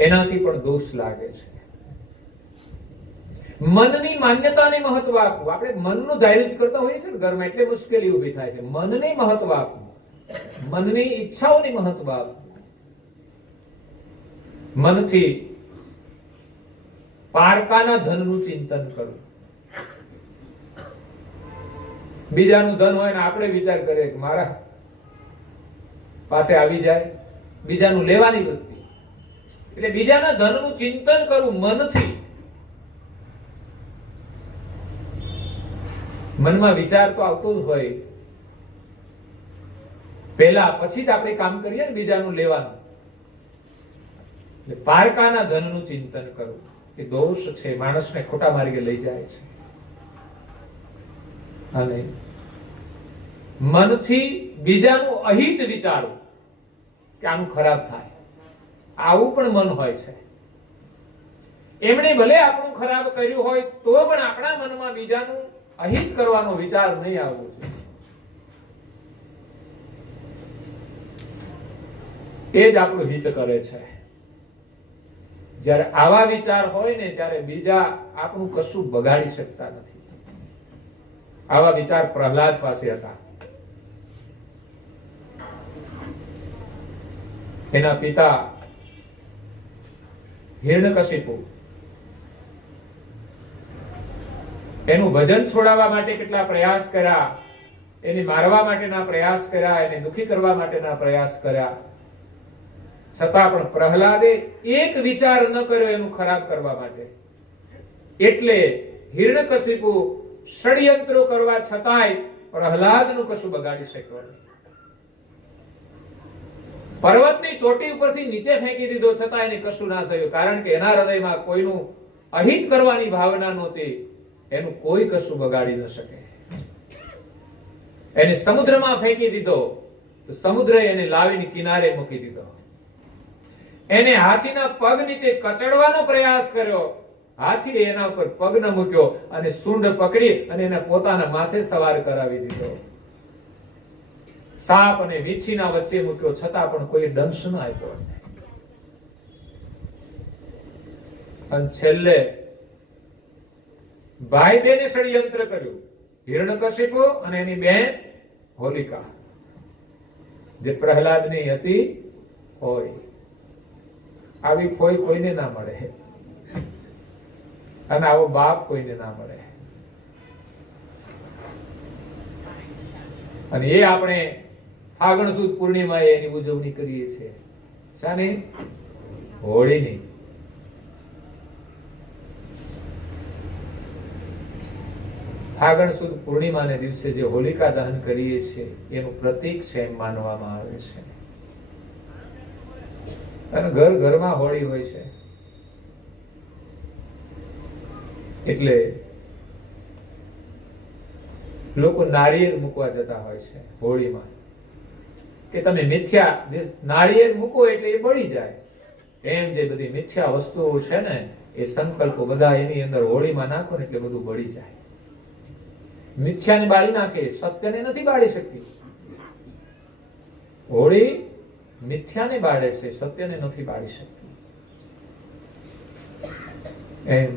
એનાથી પણ દોષ લાગે છે. મનની માન્યતાને મહત્વ આપવું. આપણે મનનું ધાર્યું જ કરતા હોઈએ છીએ ને ઘરમાં, એટલે મુશ્કેલી ઊભી થાય છે. મનને મહત્વ આપવું, મનની ઈચ્છાઓને મહત્વ આપવું. મનથી પારકાના ધનનું ચિંતન કરવું. બીજાનું ધન હોય ને આપણે વિચાર કરીએ કે મારા પાસે આવી જાય, બીજાનું લેવાની વૃત્તિ. એટલે બીજાના ધનનું ચિંતન કરવું મનથી. મનમાં વિચાર તો આવતો જ હોય પહેલા, પછી જ આપણે કામ કરીએ ને બીજાનું લેવાનું. એટલે પારકાના ધનનું ચિંતન કરવું. એ દોષ છે, માણસને ખોટા માર્ગે લઈ જાય છે. અને મનથી બીજાનું અહિત વિચારવું કે આનું ખરાબ થાય, આવું પણ મન હોય છે. એમણે ભલે આપણું ખરાબ કર્યું હોય તો પણ આપણા મનમાં બીજાનું અહિત કરવાનો વિચાર નહીં આવવો જોઈએ. એ જ આપણું હિત કરે છે. જ્યારે આવા વિચાર હોય ને ત્યારે બીજા આપણું કશું બગાડી શકતા નથી. આવા વિચાર પ્રહલાદ પાસે હતા. એના પિતા હિરણ્યકશિપુ એનું ભજન છોડાવવા માટે કેટલા પ્રયાસ કર્યા, એને મારવા માટેના પ્રયાસ કર્યા, એને દુખી કરવા માટેના પ્રયાસ કર્યા, છતાં પણ પ્રહલાદે એક વિચાર ન કર્યો એનું ખરાબ કરવા માટે. એટલે હિરણ્યકશિપુ ષડયંત્રો કરવા છતાંય પ્રહલાદનું કશું બગાડી શક્યો નહીં. પર્વતની ચોટી ઉપરથી નીચે ફેંકી દીધો છતાં એને કશું ના થયું, કારણ કે એના હૃદયમાં કોઈનું અહિત કરવાની ભાવના નહોતી. એનું કોઈ કશું બગાડી ન શકે. એને સમુદ્રમાં ફેંકી દીધો તો સમુદ્રએ એને લાવીને કિનારે મૂકી દીધો. એને હાથીના પગ નીચે કચડવાનો પ્રયાસ કર્યો, હાથીએ એના ઉપર પગ ન મૂક્યો અને સૂંઢ પકડી અને એને પોતાના માથે સવાર કરાવી દીધો. સાપ અને વીંછીના વચ્ચે મૂક્યો છતાં પણ કોઈ દંશ ન આપ્યો. અને છેલ્લે ભાઈ બેને ષડયંત્ર કર્યું, હિરણ્યકશિપુ અને એની બેન હોલિકા, જે પ્રહલાદની હતી હોય. આવી કોઈ કોઈને ના મળે, અને આવો બાપ કોઈને ના મળે. અને એ આપણે ફાગણ સુદ પૂર્ણિમાએ એની ઉજવણી કરીએ છીએ. શાની? હોળીની. ફાગણ સુદ પૂર્ણિમાને દિવસે જે હોલિકા દહન કરીએ છીએ એનું પ્રતીક છે એમ માનવામાં આવે છે. અને ઘર ઘરમાં હોળી હોય છે. એટલે લોકો નારિયેળ મૂકવા જતા હોય છે હોળીમાં, કે તમે મિથ્યા જે નારિયેળ મૂકો એટલે એ બળી જાય. એમ જે બધી મિથ્યા વસ્તુઓ છે ને એ સંકલ્પો બધા એની અંદર હોળીમાં નાખો ને એટલે બધું બળી જાય. મિથ્યાને બાળી નાખે, સત્યને નથી બાળી શકતી. હોળી મિથ્યાને બાળે છે, સત્યને નથી બાળી શકતી. એમ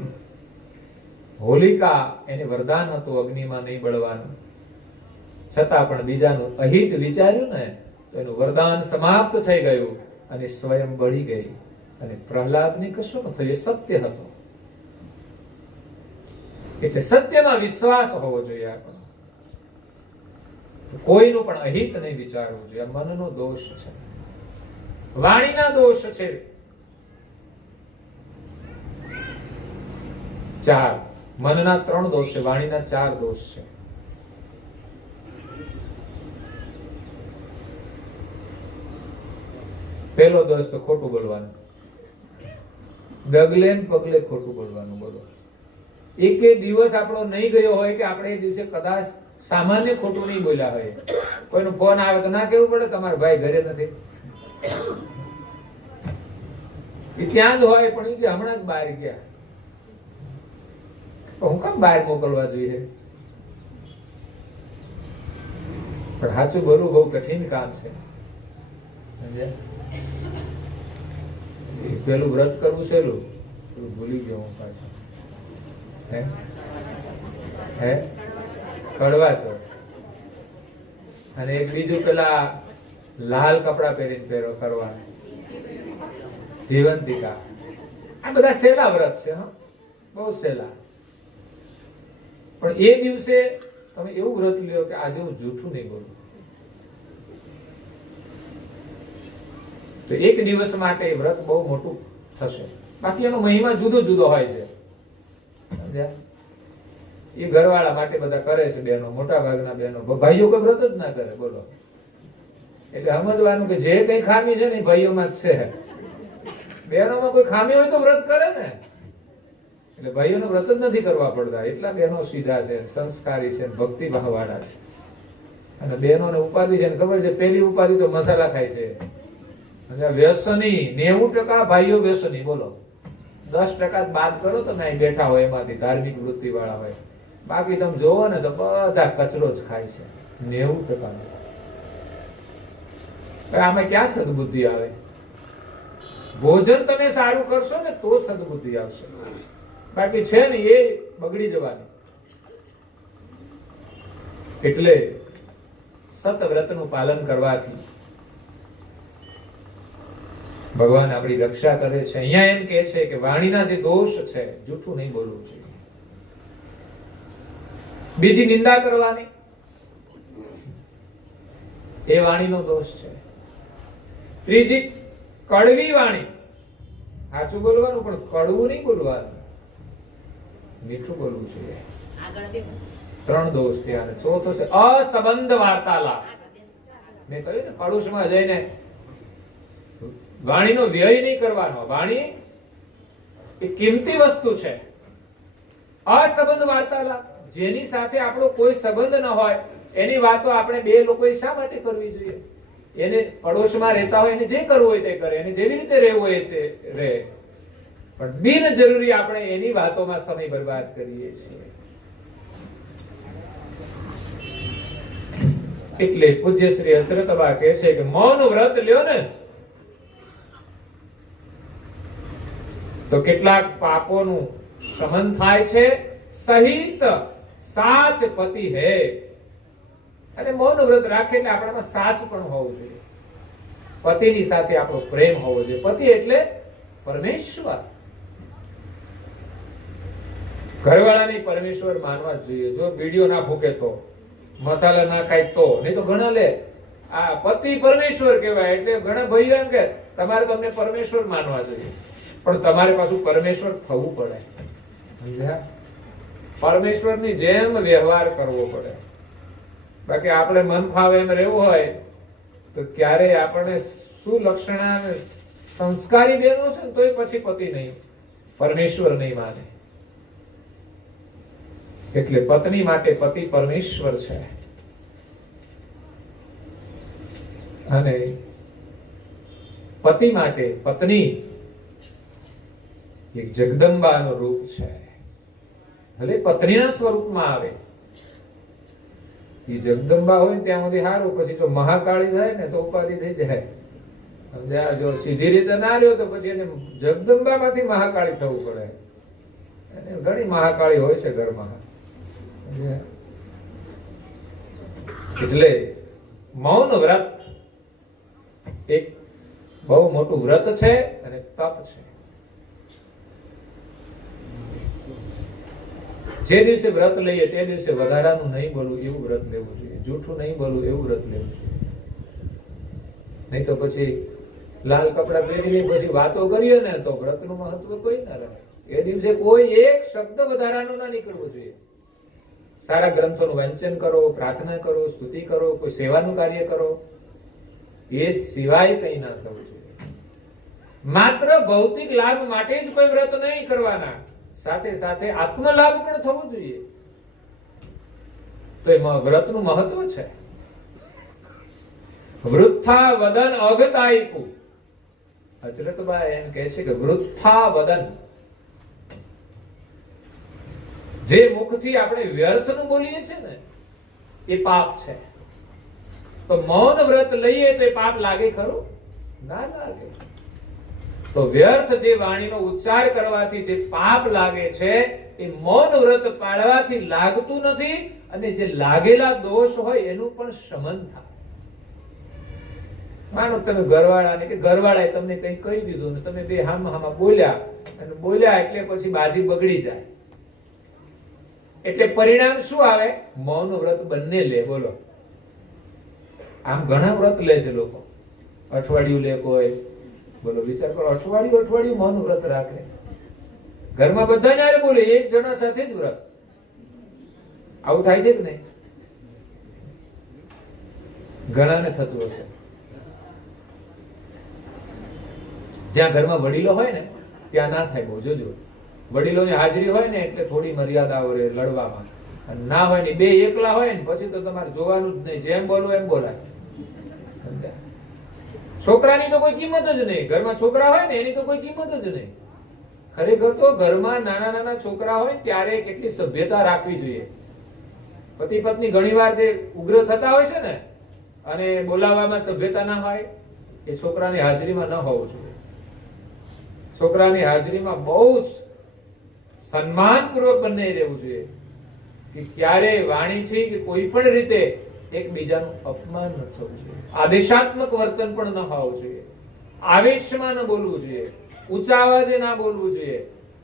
હોલિકા એને વરદાન હતું અગ્નિમાં નહીં બળવાનું, છતાં પણ બીજાનું અહિત વિચાર્યું ને તો એનું વરદાન સમાપ્ત થઈ ગયું અને સ્વયં બળી ગઈ. અને પ્રહલાદને કશું ન થયું, એ સત્ય હતું. એટલે સત્યમાં વિશ્વાસ હોવો જોઈએ આપણો. કોઈનું પણ અહિત નહીં વિચારવું જોઈએ. મનનો દોષ છે, વાણીના દોષ છે. 4 મનના 3 દોષ છે, વાણીના 4 દોષ છે. પહેલો દોષ તો ખોટું બોલવાનું. ડગલે ને પગલે ખોટું બોલવાનું. બોલો, એકે દિવસ આપણો નહીં ગયો હોય કે આપણે એ દિવસે કદાચ સામાન્ય ખોટું નહીં બોલ્યા હોય. કોઈનો ફોન આવે તો ના કેવું પડે તમારા ભાઈ ઘરે નથી, એ ત્યાં જ હોય પણ એ કે હમણાં જ બહાર ગયા. હું કામ બહાર મોકલવા જોઈએ? પણ સાચું બોલવું બહુ કઠિન કામ છે. પેલું વ્રત કરવું સહેલું, ભૂલી ગયો હું પાછું. હે કડવા ચોથ. અને એક બીજું પેલા લાલ કપડા પહેરીને કરવાના, જીવંતિકા. આ બધા સહેલા વ્રત છે, હા, બહુ સહેલા. પણ એ દિવસે તમે એવું વ્રત લ્યો કે આજે હું જૂઠું નહીં બોલું. તો એક દિવસ માટે એ વ્રત બહુ મોટું થશે. બાકી એનો મહિમા જુદો જુદો હોય છે. એ ઘરવાળા માટે બધા કરે છે, બહેનો, મોટા ભાગના બહેનો. ભાઈઓ કોઈ વ્રત જ ના કરે. બોલો, એટલે સમજવાનું કે જે કઈ ખામી છે ને ભાઈઓમાં જ છે. બહેનોમાં કોઈ ખામી હોય તો વ્રત કરે ને. એટલે ભાઈઓને વ્રત જ નથી કરવા પડતા, એટલા બહેનો સીધા છે, સંસ્કારી છે, ભક્તિ ભાવવાળા છે. અને બહેનોને ઉપાધિ છે ને ખબર છે, પેલી ઉપાધિ તો મસાલા ખાય છે. અને વ્યસની 90% ભાઈઓ વ્યસની, બોલો 10% બાદ કરો તમે અહીં બેઠા હોય એમાંથી, ધાર્મિક વૃત્તિ વાળા હોય. બાકી તમે જોવો ને તો બધા કચરો જ ખાય છે 90%. આમાં ક્યાં સદબુદ્ધિ આવે? ભોજન તમે સારું કરશો ને તો સદબુદ્ધિ આવશે, બાકી છે ને એ બગડી જવાની. એટલે સતવ્રતનું પાલન કરવાથી ભગવાન આપણી રક્ષા કરે છે. અહીંયા એમ કે છે કે વાણીના જે દોષ છે, જૂઠું નહીં બોલવું જોઈએ, બીજી નિંદા કરવાની એ વાણીનો દોષ છે. ત્રીજી કડવી વાણી, સાચું બોલવાનું પણ કડવું નહીં બોલવાનું, મીઠું બોલવું જોઈએ. 3 દોષ થયા. ચોથો છે અસંબંધ વાર્તાલાપ. મેં કહ્યું ને, પડોશમાં જઈને વાણીનો વ્યય નહીં કરવાનો. વાણી એ કિંમતી વસ્તુ છે. અસંબંધ વાર્તાલાપ, જેની સાથે આપણો કોઈ સંબંધ ન હોય એની વાતો આપણે બે લોકોએ શા માટે કરવી જોઈએ? એને પડોશમાં રહેતા હોય એને જે કરવું હોય તે કરે, એને જેવી રીતે રહેવું હોય તે રહે, પણ બિનજરૂરી આપણે એની વાતોમાં સમય બરબાદ કરીએ છીએ. એટલે પૂજ્ય શ્રી અચરતબા કહે છે કે મૌન વ્રત લ્યો ને તો કેટલાક પાપોનું શમન થાય છે. સહિત સાચ પતિ હે. અને મૌન વ્રત રાખે એટલે આપણામાં સાચ પણ હોવું જોઈએ, પતિની સાથે આપણો પ્રેમ હોવો જોઈએ. પતિ એટલે પરમેશ્વર. ઘરવાળાને પરમેશ્વર માનવા જ જોઈએ. જો બીડીઓ ના ફૂકે તો, મસાલા ના ખાય તો, નહીં તો ઘણા લે આ પતિ પરમેશ્વર કહેવાય. એટલે ઘણા ભાઈઓ એમ કે તમારે તમને પરમેશ્વર માનવા જોઈએ, પણ તમારે પાછું પરમેશ્વર થવું પડે. સમજ્યા? પરમેશ્વરની જેમ વ્યવહાર કરવો પડે. બાકી આપણે મન ફાવે એમ રહેવું હોય તો ક્યારેય આપણને શું લક્ષણા સંસ્કારી બહેનો છે તોય પછી પતિ નહીં, પરમેશ્વર નહીં માને. એટલે પત્ની માટે પતિ પરમેશ્વર છે અને પતિ માટે પત્ની એક જગદંબાનું રૂપ છે. ભલે પત્નીના સ્વરૂપમાં આવે, એ જગદંબા હોય ત્યાં સુધી સારું, પછી જો મહાકાળી થાય ને તો ઉપાધિ થઈ જાય. જો સીધી રીતે ના રહ્યો તો પછી એને જગદંબામાંથી મહાકાળી થવું પડે. ઘણી મહાકાળી હોય છે ઘરમાં. એટલે મૌન વ્રત એક બહુ મોટું વ્રત છે અને તપ છે. જે દિવસે વ્રત લઈએ તે દિવસે વધારાનું નહીં બોલવું એવું વ્રત લેવું જોઈએ, જૂઠું નહીં બોલવું એવું વ્રત લેવું જોઈએ. નહીં તો પછી લાલ કપડા પહેરીને પછી વાતો કરીએ ને તો વ્રતનું મહત્વ કોઈ ના રહે. એ દિવસે કોઈ એક શબ્દ વધારાનું ના નીકળવું જોઈએ. સારા ગ્રંથોનું વાંચન કરો, પ્રાર્થના કરો, સ્તુતિ કરો, કોઈ સેવાનું કાર્ય કરો, એ સિવાય કંઈ ના થવું જોઈએ. માત્ર ભૌતિક લાભ માટે જ કોઈ વ્રત નહીં કરવાના, સાથે સાથે આત્મલાભ પણ થવો જોઈએ. તો એમાં વ્રતનું મહત્વ છે. વૃથા વદન અગતાયકુ. હજરતબા એમ કહે છે કે વૃથા વદન, જે મુખથી આપણે વ્યર્થનું બોલીએ છીએ ને એ પાપ છે. તો મૌન વ્રત લઈએ તો એ પાપ લાગે ખરું? ના લાગે. તો વ્યર્થ જે વાણીનો ઉચ્ચાર કરવાથી જે પાપ લાગે છે એ મૌન વ્રત પાળવાથી લાગતું નથી, અને જે લાગેલા દોષ હોય એનું પણ શમન થાય. માનો તમે ઘરવાળાને કે ઘરવાળાએ તમને કંઈ કહી દીધું ને તમે બે હામાં બોલ્યા, અને બોલ્યા એટલે પછી બાજી બગડી જાય. એટલે પરિણામ શું આવે? મૌન વ્રત બંને લે. બોલો, આમ ઘણા વ્રત લે છે લોકો, અઠવાડિયું લે કોઈ. બોલો, વિચાર કરો, અઠવાડિયું મૌન વ્રત રાખે. ઘરમાં બધાને આરે બોલે, એક જણા સાથે જ વ્રત. આવું થાય છે કે નહીં? ઘણાને થતું હશે. જ્યાં ઘરમાં વડીલો હોય ને ત્યાં ના થાય, બહુ જોજો. વડીલોની હાજરી હોય ને એટલે થોડી મર્યાદાઓ રહે લડવામાં, અને ના હોય ને બે એકલા હોય ને પછી તો તમારે જોવાનું જ નહીં, જેમ બોલવું એમ બોલાય. સમજ્યા? છોકરાની તો કોઈ કિંમત જ નહીં. ઘરમાં છોકરા હોય ને એની તો કોઈ કિંમત જ નહીં. ખરેખર તો ઘરમાં નાના નાના છોકરા હોય ત્યારે કેટલી સભ્યતા રાખવી જોઈએ. પતિ પત્ની ઘણીવાર જે ઉગ્ર થતા હોય છે ને અને બોલાવવામાં સભ્યતા ના હોય, એ છોકરાની હાજરીમાં ન હોવું જોઈએ. છોકરાની હાજરીમાં બહુ જ સન્માનપૂર્વક બંને રહેવું જોઈએ કે ક્યારે વાણીથી કે કોઈ પણ રીતે એકબીજાનું અપમાન ન થવું જોઈએ. આદેશાત્મક વર્તન પણ ન હોવું જોઈએ. આવેશમાં ન બોલવું જોઈએ. ઊંચા અવાજે ના બોલવું જોઈએ.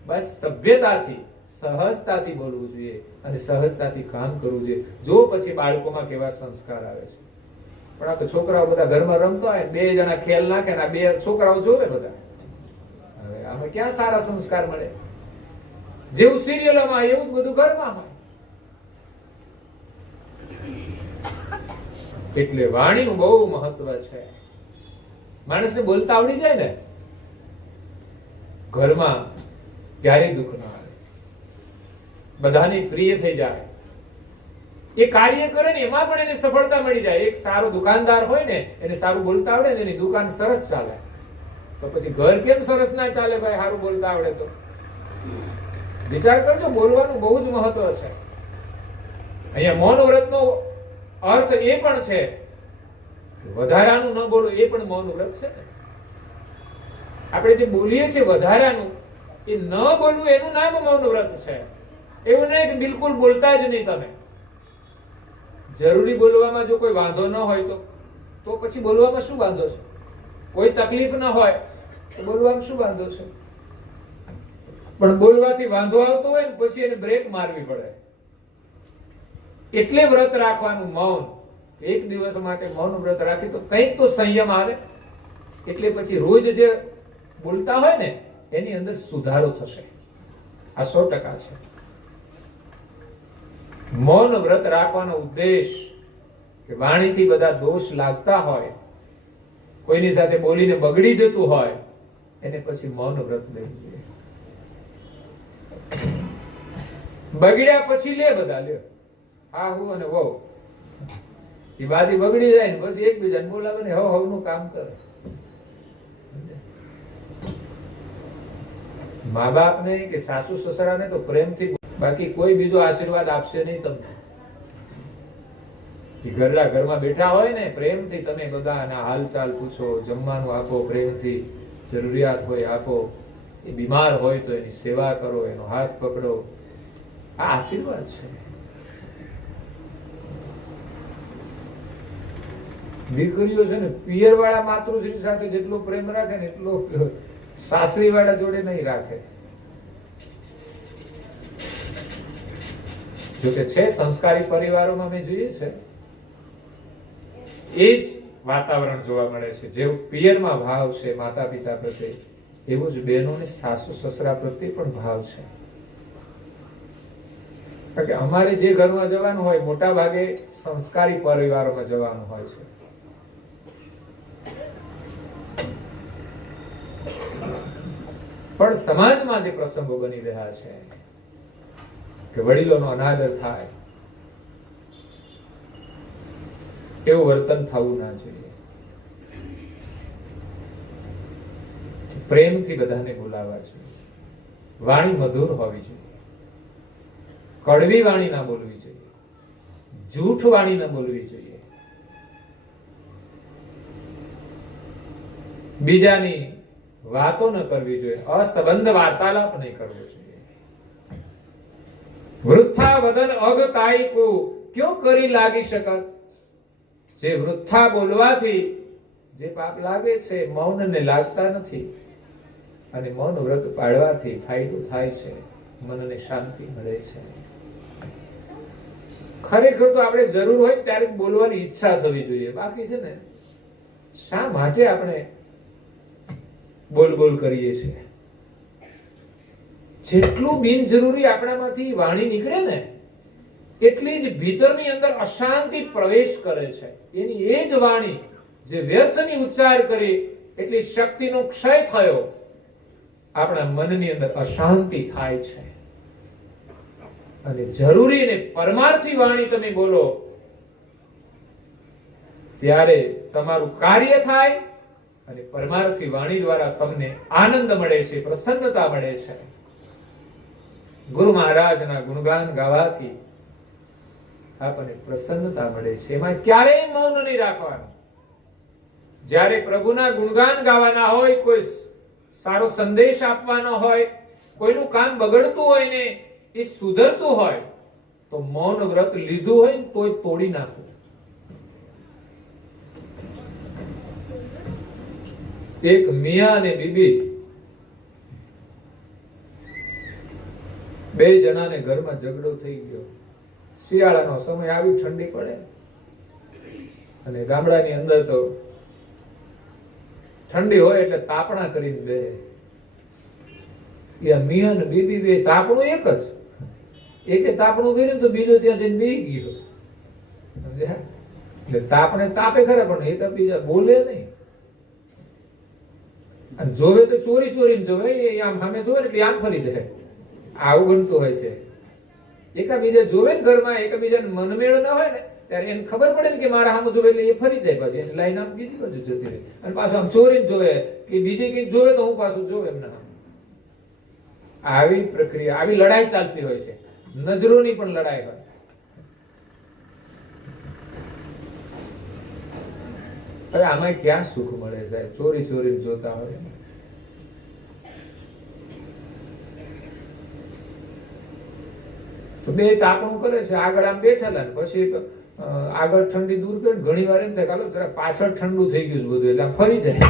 બસ સભ્યતાથી, સહજતાથી બોલવું જોઈએ અને સહજતાથી કામ કરવું જોઈએ. જો પછી બાળકોમાં કેવા સંસ્કાર આવે છે. પણ આ તો છોકરાઓ બધા ઘરમાં રમતા હોય, બે જણા ખેલ નાખે ને આ બે છોકરાઓ જોવે બધા. હવે આમાં ક્યાં સારા સંસ્કાર મળે? જેવું સિરિયલોમાં એવું જ બધું ઘરમાં હોય. એટલે વાણીનું બહુ મહત્વ છે. માણસને બોલતા આવડી જાય ને ઘરમાં ક્યારેય દુઃખ ના આવે, બધાની પ્રિય થઈ જાય. એ કાર્ય કરે ને એમાં પણ એને સફળતા મળી જાય. એક સારો દુકાનદાર હોય ને એને સારું બોલતા આવડે ને એની દુકાન સરસ ચાલે. તો પછી ઘર કેમ સરસ ના ચાલે ભાઈ? સારું બોલતા આવડે તો. વિચાર કરજો, બોલવાનું બહુ જ મહત્વ છે. અહીંયા મૌન વ્રતનો અર્થ એ પણ છે વધારાનું ન બોલો, એ પણ મૌન વ્રત છે ને. આપણે જે બોલીએ છીએ વધારાનું એ ન બોલવું એનું નામ મૌન વ્રત છે. એવું નહીં કે બિલકુલ બોલતા જ નહીં તમે. જરૂરી બોલવામાં જો કોઈ વાંધો ન હોય તો પછી બોલવામાં શું વાંધો છે? કોઈ તકલીફ ન હોય તો બોલવામાં શું વાંધો છે? પણ બોલવાથી વાંધો આવતો હોય ને પછી એને બ્રેક મારવી પડે. એટલે વ્રત રાખવાનું મૌન. એક દિવસ માટે મૌન વ્રત રાખી તો કંઈક તો સંયમ આવે. એટલે પછી રોજ જે બોલતા હોય ને એની અંદર સુધારો થશે. આ 100% છે. મૌન વ્રત રાખવાનો ઉદ્દેશ કે વાણીથી બધા દોષ લાગતા હોય, કોઈની સાથે બોલીને બગડી જતું હોય, એને પછી મૌન વ્રત લેવું જોઈએ. બગડ્યા પછી લે બધા લે. આ હું અને વહુ એ બાજી બગડી જાય ને પછી એકબીજાને બોલાવે ને હવ નું કામ કરે. મા બાપ ને કે સાસુ સસરાને તો પ્રેમથી, બાકી કોઈ બીજો આશીર્વાદ આપશે નહીં તમને. ઘરડા ઘરમાં બેઠા હોય ને પ્રેમથી તમે બધાના હાલચાલ પૂછો, જમવાનું આપો, પ્રેમથી જરૂરિયાત હોય આપો. એ બીમાર હોય તો એની સેવા કરો, એનો હાથ પકડો. આ આશીર્વાદ છે. દીકરીઓ છે ને પિયર વાળા માતૃશ્રી સાથે જેટલો પ્રેમ રાખે ને એટલો સાસરી વાળા જોડે નહીં રાખે. જોકે છે સંસ્કારી પરિવારોમાં મેં જોઈએ છે એ જ વાતાવરણ જોવા મળે છે. જેવું પિયરમાં ભાવ છે માતા પિતા પ્રત્યે, એવું જ બહેનોને સાસુ સસરા પ્રત્યે પણ ભાવ છે. કારણ કે અમારે જે ઘરમાં જવાનું હોય મોટા ભાગે સંસ્કારી પરિવારોમાં જવાનું હોય છે. પણ સમાજમાં જે પ્રસંગો બની રહ્યા છે કે વડીલોનો અનાદર થાય, એવું વર્તન થવું ના જોઈએ. પ્રેમથી બધાને બોલાવવા જોઈએ. વાણી મધુર હોવી જોઈએ. કડવી વાણી ના બોલવી જોઈએ. જૂઠ વાણી ના બોલવી જોઈએ. બીજાની વાતો ન કરવી જોઈએ. અસંબંધ વાર્તાલાપ નહીં કરવો જોઈએ. વૃથા વદન અગ કાયકો ક્યો કરી લાગી શકત. જે વૃથા બોલવાથી જે પાપ લાગે છે મૌનને લાગતા નથી. અને મૌન વ્રત પાળવાથી ફાયદો થાય છે, મનને શાંતિ મળે છે. ખરેખર તો આપણે જરૂર હોય ત્યારે બોલવાની ઈચ્છા થવી જોઈએ. બાકી છે ને શા માટે આપણે બોલ બોલ કરીએ છીએ? જેટલું બિનજરૂરી આપણામાંથી વાણી નીકળે ને એટલી જ ભીતરની અંદર અશાંતિ પ્રવેશ કરે છે. એની એ જ વાણી જે વ્યર્થની ઉચ્ચાર કરી એટલી શક્તિનો ક્ષય થયો. આપણા મનની અંદર અશાંતિ થાય છે. અને જરૂરી ને પરમાર્થી વાણી તમે બોલો ત્યારે તમારું કાર્ય થાય અને પરમાર્થી વાણી દ્વારા તમને આનંદ મળે છે, પ્રસન્નતા મળે છે. ગુરુ મહારાજના ગુણગાન ગાવાથી આપણને પ્રસન્નતા મળે છે. એમાં ક્યારેય મૌન નહીં રાખવાનું. જ્યારે પ્રભુના ગુણગાન ગાવાના હોય, કોઈ સારો સંદેશ આપવાનો હોય, કોઈનું કામ બગડતું હોય ને એ સુધરતું હોય, તો મૌન વ્રત લીધું હોય ને તોય તોડી નાખવું. એક મિયા અને બીબી બે જણાને ઘરમાં ઝઘડો થઈ ગયો. શિયાળાનો સમય આવી, ઠંડી પડે અને ગામડાની અંદર તો ઠંડી હોય એટલે તાપણા કરીને બે. મિયા ને બીબી બે તાપણું એક જ. એકે તાપણું કર્યું તો બીજો ત્યાં જઈને બેસી ગયો. એટલે તાપણે તાપે ખરા, પણ એ તો બીજા બોલે નહીં. અને જોવે તો ચોરી ચોરીને જોવે, એ આમ સામે જોવે એટલે આમ ફરી જાય. આવું બનતું હોય છે. એકાબીજા જોવે ને ઘરમાં, એકાબીજાને મનમેળ ના હોય ને ત્યારે એને ખબર પડે ને કે મારા સામે જોવે એટલે એ ફરી જાય પાછી. એની લાઈન આમ બીજી બાજુ જતી રહે. અને પાછું આમ ચોરીને જોવે કે બીજે કંઈક જોવે તો હું પાછું જોવે એમના. આવી પ્રક્રિયા, આવી લડાઈ ચાલતી હોય છે. નજરોની પણ લડાઈ હોય. હવે આમાં ક્યાં સુખ મળે સાહેબ? ચોરી ચોરી જોતા હોય. તો બે તાપણું કરે છે, આગળ આમ બેઠેલા ને પછી આગળ ઠંડી દૂર કરી ઘણી વાર એમ થાય ચાલો જરા પાછળ ઠંડુ થઈ ગયું બધું એટલે આમ ફરી જાય.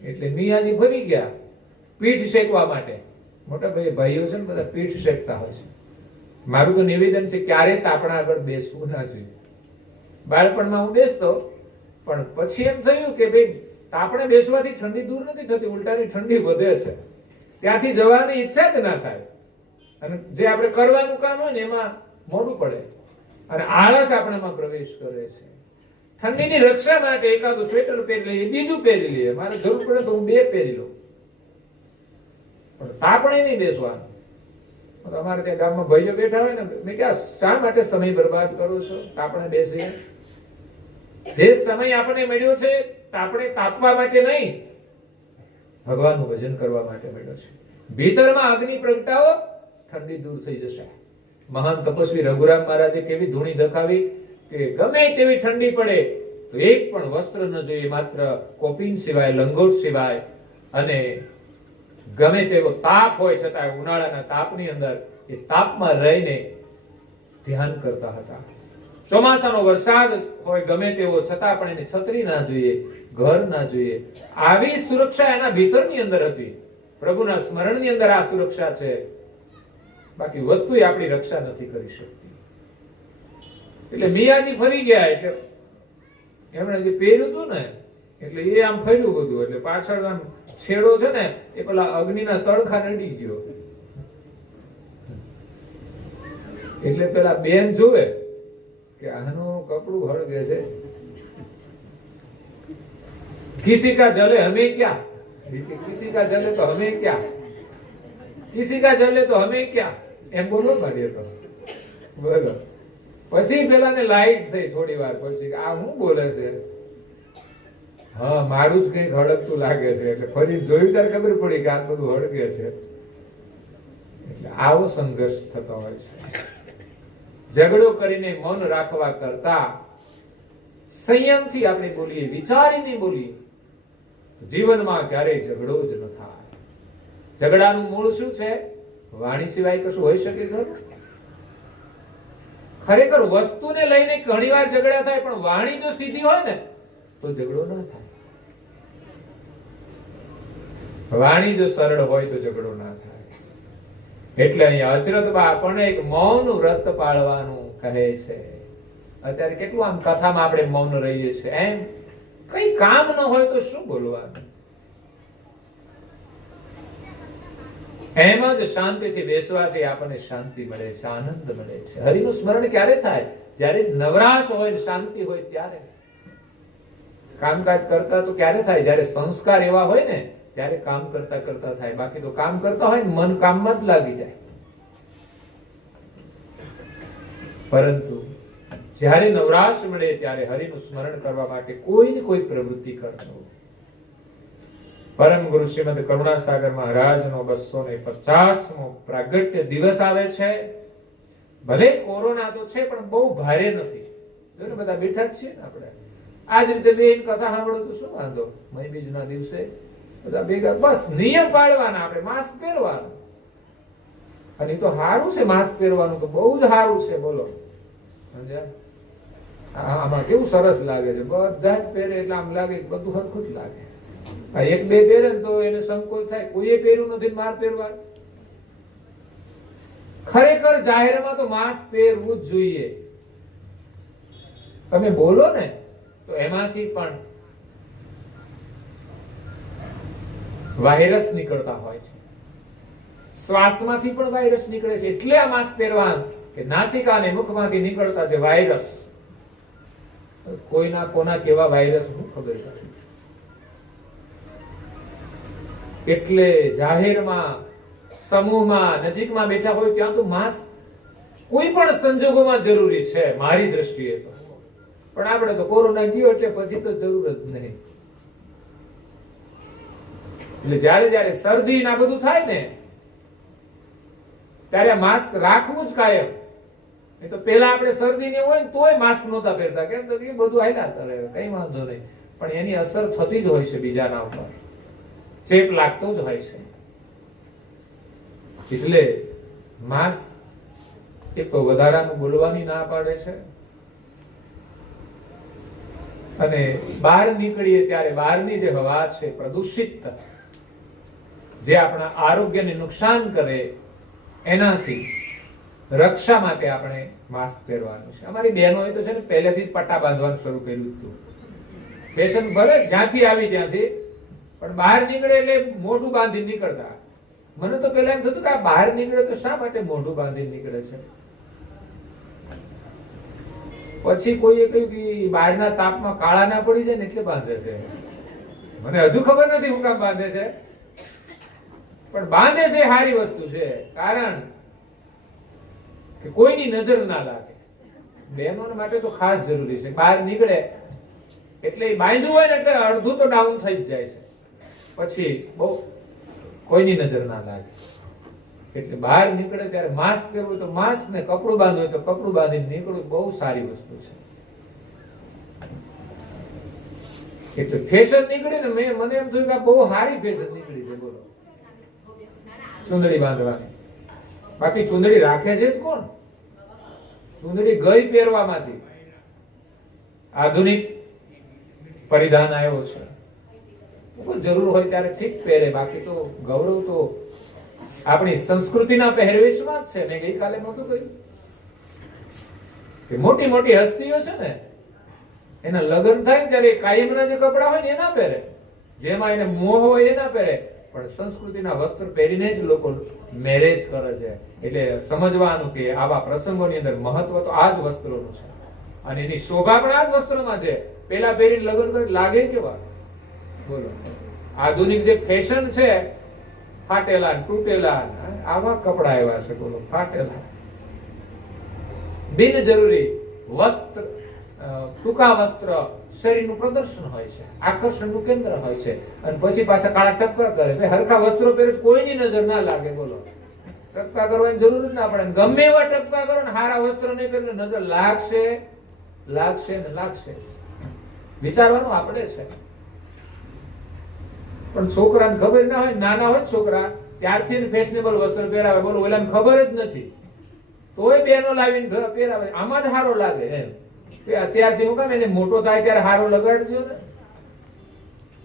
એટલે મિયાજી ફરી ગયા પીઠ શેકવા માટે. મોટા ભાઈઓ છે ને બધા પીઠ શેકતા હોય છે. મારું તો નિવેદન છે ક્યારે તાપણા આગળ બેસવું ના જોઈએ. બાળપણમાં હું બેસતો, પણ પછી એમ થયું કે ભાઈ તાપણે બેસવાથી ઠંડી દૂર નથી થતી, ઉલટાની ઠંડી વધે છે. ત્યાંથી જવાની ઈચ્છા જ ના થાય. અને જે આપણે કરવાનું કામ હોય ને એમાં મોડું પડે અને આળસ આપણામાં પ્રવેશ કરે છે. ઠંડીની રક્ષા માટે એકાદું સ્વેટર પહેરી લઈએ, બીજું પહેરી લઈએ. મારે જરૂર પડે તો હું બે પહેરી લઉં, પણ તાપણે નહીં બેસવાનું. અમારે ત્યાં ગામમાં ભાઈઓ બેઠા હોય ને, મેં ક્યાં શા માટે સમય બરબાદ કરો છો? તાપણે બેસીએ. જે સમય આપણને મળ્યો છે આપણે તાપવા માટે નહીં, ભગવાનનું ભજન કરવા માટે મળ્યો છે. ભીતરમાં અગ્નિ પ્રગટાવો, ઠંડી દૂર થઈ જશે. મહાન તપસ્વી રઘુરામ મહારાજે કેવી ધૂણી દખાવી કે ગમે તેવી ઠંડી પડે તો એક પણ વસ્ત્ર ન જોઈએ, માત્ર કોપીન સિવાય, લંગોટ સિવાય. અને ગમે તેવો તાપ હોય છતાં ઉનાળાના તાપની અંદર એ તાપમાં રહીને ધ્યાન કરતા હતા. ચોમાસાનો વરસાદ હોય ગમે તેવો છતાં પણ એને છત્રી ના જોઈએ, ઘર ના જોઈએ. આવી સુરક્ષા એના ભીતરની અંદર હતી. પ્રભુના સ્મરણની અંદર આ સુરક્ષા છે. બાકી વસ્તુ આપણી રક્ષા નથી કરી શકતી. એટલે મિયાજી ફરી ગયા. એટલે એમણે જે પહેર્યું હતું ને એટલે એ આમ ફર્યું બધું. એટલે પાછળ આમ છેડો છે ને એ પેલા અગ્નિના તડખા નડી ગયો. એટલે પેલા બેન જોવે કે આનું કપડું હળગે છે. કિસી કા જલે હમે ક્યાં, કિસી કા જલે તો હમે ક્યાં, કિસી કા જલે તો હમે ક્યાં, એમ બોલો કાઢીએ તો બોલો. પછી પેલા ને લાઈટ થઈ થોડી વાર પછી, આ શું બોલે છે? હા, મારું જ કઈક હળગતું લાગે છે. એટલે ફરી જોયું ત્યારે ખબર પડી કે આ બધું હળગે છે. એટલે આવો સંઘર્ષ થતો હોય છે. ઝઘડો કરીને મૌન રાખવા કરતા સંયમથી આપણે બોલીએ, વિચારીને બોલીએ, જીવનમાં ક્યારેય ઝઘડો જ ન થાય. ઝઘડાનું મૂળ શું છે? વાણી સિવાય કશું હોઈ શકે ખરું? ખરેખર વસ્તુને લઈને ઘણીવાર ઝઘડા થાય, પણ વાણી જો સીધી હોય ને તો ઝઘડો ન થાય. વાણી જો સરળ હોય તો ઝઘડો ના થાય. એટલે અહીંયા અચરતબા આપણને એક મૌન વ્રત પાળવાનું કહે છે. અત્યારે કેટલું આમ કથામાં આપણે મૌન રહીએ છીએ. એમ કઈ કામ ન હોય તો શું બોલવાનું? એમ જ શાંતિથી બેસવાથી આપણને શાંતિ મળે છે, આનંદ મળે છે. હરિનું સ્મરણ ક્યારે થાય? જ્યારે નવરાશ હોય, શાંતિ હોય ત્યારે. કામકાજ કરતા તો ક્યારે થાય? જ્યારે સંસ્કાર એવા હોય ને ત્યારે કામ કરતા કરતા થાય. બાકી તો કામ કરતા હોય ને મન કામમાં જ લાગી જાય. પરંતુ જ્યારે નવરાશ મળે ત્યારે હરિનું સ્મરણ કરવા માટે કોઈ ને કોઈ પ્રવૃત્તિ કરજો. પરમ ગુરુ શ્રીમદ કરુણાસાગર મહારાજનો 250મો પ્રાગટ્ય દિવસ આવે છે. ભલે કોરોના તો છે પણ બહુ ભારે નથી. જો ને બધા બેઠા જ છીએ ને આપણે. આજ રીતે બેન કથા સાંભળો તો શું વાંધો? મહી બીજના દિવસે બધા ભેગા, બસ નિયમ પાળવાના, આપણે માસ્ક પહેરવાનું. અને એ તો સારું છે, માસ્ક પહેરવાનું તો બહુ જ સારું છે. બોલો સમજ્યા? આમાં કેવું સરસ લાગે છે, બધા જ પહેરે એટલે આમ લાગે બધું સરખું જ લાગે. આ એક બે પહેરે ને તો એને સંકોચ થાય, કોઈએ પહેર્યું નથી માર પહેરવાનું. ખરેખર જાહેરમાં તો માસ્ક પહેરવું જ જોઈએ. તમે બોલો ને તો એમાંથી પણ વાયરસ નીકળતા હોય છે, શ્વાસમાંથી પણ વાયરસ નીકળે છે. એટલે આ માસ્ક પહેરવાનું કે નાસિકા અને મુખમાંથી નીકળતા જે વાયરસ, કોઈના કોના કેવા વાયરસ હું ખબર નથી. એટલે જાહેરમાં, સમૂહમાં, નજીકમાં બેઠા હોય ત્યાં તો માસ્ક કોઈ પણ સંજોગોમાં જરૂરી છે મારી દ્રષ્ટિએ તો. પણ આપણે તો કોરોના ગયો એટલે પછી તો જરૂર જ નહીં. એટલે જ્યારે જ્યારે શરદી ના બધું થાય ને ત્યારે માસ્ક રાખવું જ કાયમ. એ તો પેલા આપણે શરદી ને હોય ને તોય માસ્ક નહોતા પહેરતા, કેમ તો એ બધું હાલ્યા કરે, કઈ વાંધો નહીં. પણ એની અસર થતી જ હોય છે બીજાના ઉપર, ચેપ લાગતો જ હોય છે. એટલે માસ્ક એક તો વધારાનું બોલવાની ના પાડે છે. અને બહાર નીકળીએ ત્યારે બહારની જે હવા છે પ્રદૂષિત, જે આપણા આરોગ્યને નુકસાન કરે, એનાથી રક્ષા માટે આપણે માસ્ક પહેરવાનું છે. અમારી બહેનોએ તો છે ને પહેલેથી જ પટ્ટા બાંધવાનું શરૂ કર્યું હતું. ફેશન ભલે જ્યાંથી આવી ત્યાંથી, પણ બહાર નીકળે એટલે મોઢું બાંધી નીકળતા. મને તો પેલા એમ થતું કે આ બહાર નીકળે તો શા માટે મોઢું બાંધી નીકળે છે. પછી કોઈએ કહ્યું કે બહારના તાપમાં કાળા ના પડી જાય ને એટલે બાંધે છે. મને હજુ ખબર નથી હું કામ બાંધે છે, પણ બાંધે છે સારી વસ્તુ છે. કારણ કે કોઈની નજર ના લાગે. બહેનો માટે તો ખાસ જરૂરી છે. બહાર નીકળે એટલે બાંધવું હોય ને એટલે અડધું તો ડાઉન થઈ જ જાય છે, પછી બહુ કોઈની નજર ના લાગે. એટલે બહાર નીકળે ત્યારે માસ્ક પહેરવું તો માસ્ક, ને કપડું બાંધવું તો કપડું બાંધીને નીકળવું બહુ સારી વસ્તુ છે. એટલે ફેશન નીકળી ને મને એમ થયું કે બહુ સારી ફેશન નીકળી છે. બોલો, ચુંદડી બાંધવાની. બાકી ચુંદડી રાખે છે જ કોણ? ચુંદડી ગઈ પહેરવામાંથી. આધુનિક પરિધાન આવ્યો છે, જરૂર હોય ત્યારે ઠીક પહેરે, બાકી તો ગૌરવ તો આપણી સંસ્કૃતિના પહેરવેશમાં જ છે. મેં ગઈકાલે નહોતું કહ્યું કે મોટી મોટી હસ્તીઓ છે ને, એના લગ્ન થાય ત્યારે કાયમના જે કપડા હોય ને એ ના પહેરે, જેમાં એને મોહ હોય એ ના પહેરે, પણ સંસ્કૃતિના વસ્ત્ર પહેરીને જ લોકો મેરેજ કરે છે. એટલે સમજવાનું કે આવા પ્રસંગોની અંદર મહત્વ તો આ જ વસ્ત્રોનું છે, અને એની શોભા પણ આ જ વસ્ત્રોમાં છે. પેલા પહેરીને લગ્ન કરે લાગે કેવા? બોલો, આધુનિક જે ફેશન છે, ફાટેલા તૂટેલા આવા કપડા એવા છે. બોલો, ફાટેલા બિનજરૂરી વસ્ત્ર, ટૂંકા વસ્ત્ર શરીરનું પ્રદર્શન હોય છે, આકર્ષણનું કેન્દ્ર હોય છે, અને પછી પાછા કાળા ટપકા કરે છે. હરખા વસ્ત્રો પહેરે કોઈની નજર ના લાગે. બોલો, ટપકા કરવાની જરૂર જ ના પડે. ગમે એવા ટપકા કરો ને હારા વસ્ત્ર નહીં પહેરે નજર લાગશે, લાગશે ને લાગશે. વિચારવાનું આપણે છે. પણ છોકરાને ખબર ના હોય, નાના હોય છોકરા ત્યારથી ફેશનેબલ વસ્ત્ર પહેરાવે. બોલો, ઓલાને ખબર જ નથી તોય બેનો લાવીને પહેરાવે, આમાં જ સારો લાગે એમ. અત્યારથી હું કામ એને મોટો થાય ત્યારે સારો લગાડજો ને,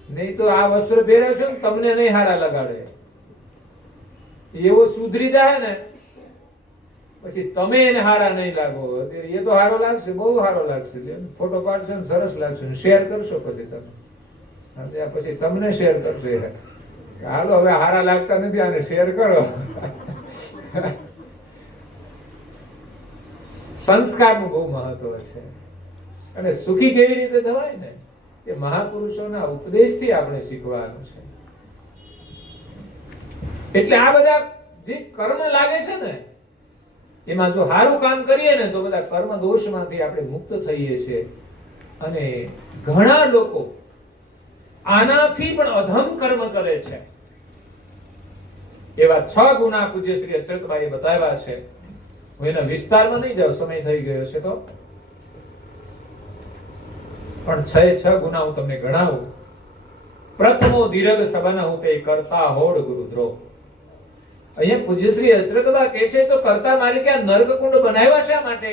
નહીં તો આ વસ્ત્ર પહેરાવશો ને તમને નહીં સારા લગાડે. એવો સુધરી જાય ને પછી તમે એને સારા નહીં લાગો. એ તો સારો લાગશે, બહુ સારો લાગશે. ફોટો પાડશો ને સરસ લાગશે, શેર કરશો પછી તમે, પછી તમને શેર કરશે. હાલો હવે હારા લાગતા નથી, આને શેર કરો. સંસ્કારનું બહુ મહત્વ છે. અને સુખી કેવી રીતે થવાય ને, એ મહાપુરુષોના ઉપદેશથી આપણે શીખવાનું છે. એટલે આ બધા જે કર્મ લાગે છે ને, એમાં જો સારું કામ કરીએ ને તો બધા કર્મ દોષમાંથી આપણે મુક્ત થઈએ છીએ. અને ઘણા લોકો આનાથી પણ અધમ કર્મ કરે છે. એવા 6 ગુના પૂજ્ય શ્રી અચરતભાઈએ બતાવ્યા છે. હું એના વિસ્તારમાં નહીં જાઉં, સમય થઈ ગયો છે તો, પણ 6 ગુના હું તમને ગણાવું. પ્રથમો દીર્ઘ સબન હું તે કરતા હોડ ગુરુદ્રોહ. અહીંયા પૂજ્ય શ્રી અચરતબા કહે છે તો કરતા માલિકે આ નર્કકુંડ બનાવ્યા શા માટે?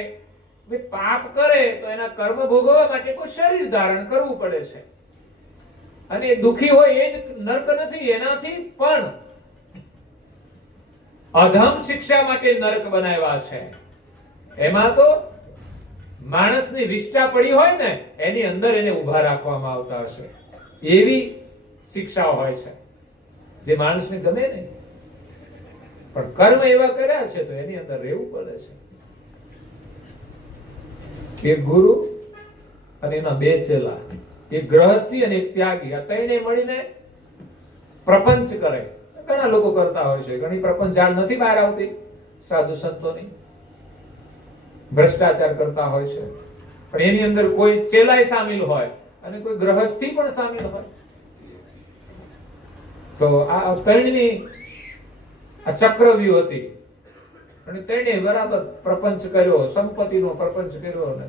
પાપ કરે તો એના કર્મ ભોગવવા માટે કોઈ શરીર ધારણ કરવું પડે છે. અને એ દુખી હોય એ જ નર્ક નથી, એનાથી પણ અધમ શિક્ષા માટે નર્ક બનાવ્યા છે. એમાં તો માણસની વિષ્ટા પડી હોય ને એની અંદર એને ઉભા રાખવામાં આવતા હશે, એવી શિક્ષા હોય છે જે માણસને ગમે નહીં. પણ કર્મ એવા કર્યા છે તો એની અંદર રહેવું પડે છે. એક ગુરુ અને એના 2 ચેલા, એક ગ્રહસ્થી અને એક ત્યાગી, આ ત્રણે મળીને પ્રપંચ કરે. ઘણા લોકો કરતા હોય છે, ઘણી પ્રપંચ જાણ નથી બહાર આવતી સાધુ સંતોની, ભ્રષ્ટાચાર કરતા હોય છે. પણ એની અંદર કોઈ ચેલાય સામેલ હોય અને કોઈ ગ્રહસ્થી પણ સામેલ હોય. તો આ ત્રણની આ ચક્રવ્યૂહ હતી અને તેણે બરાબર પ્રપંચ કર્યો, સંપત્તિનો પ્રપંચ કર્યો અને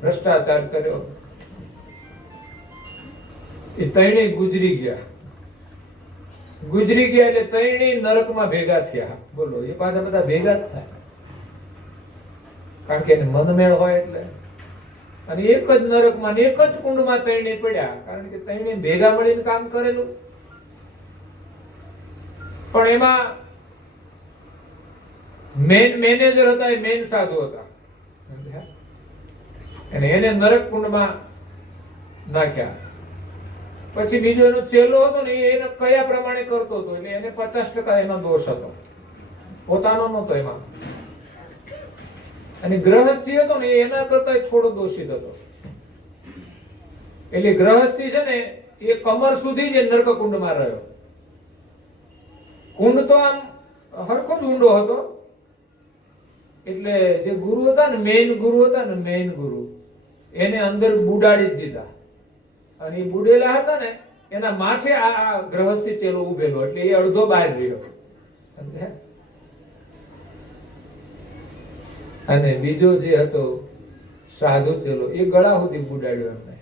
ભ્રષ્ટાચાર કર્યો. એ ત્રણેય ગુજરી ગયા એટલે ત્રણેય નરકમાં ભેગા થયા. બોલો, એ પાછા બધા ભેગા જ થાય, કારણ કે એને મનમેળ હોય એટલે. અને એક જ નરકમાં એક જ કુંડમાં ત્રણેય પડ્યા, કારણ કે ત્રણેય ભેગા મળીને કામ કરેલું. પણ એમાં મેનેજર હતા, એ મેન સાધુ હતા, અને એને નરક કુંડમાં નાખ્યા. પછી બીજો એનો ચેલો હતો ને, એને કયા પ્રમાણે કરતો હતો એટલે એને 50% એનો દોષ હતો, પોતાનો નહોતો એમાં. અને ગ્રહસ્થી હતો ને એના કરતા થોડો દોષિત હતો. એટલે ગ્રહસ્થી છે ને એ કમર સુધી જ નરક કુંડમાં રહ્યો. કુંડ તો આમ હરખો જ ઊંડો હતો. એટલે જે ગુરુ હતા ને, મેઇન ગુરુ એને અંદર બુડાડી જ દીધા. અને એ બુડેલા હતા ને એના માથે આ ગ્રહસ્થી ચેલો ઉભેલો, એટલે એ અડધો બહાર રહ્યો. અને બીજો જે હતો સાધુ ચેલો, એ ગળા સુધી બુડાડ્યો એમને.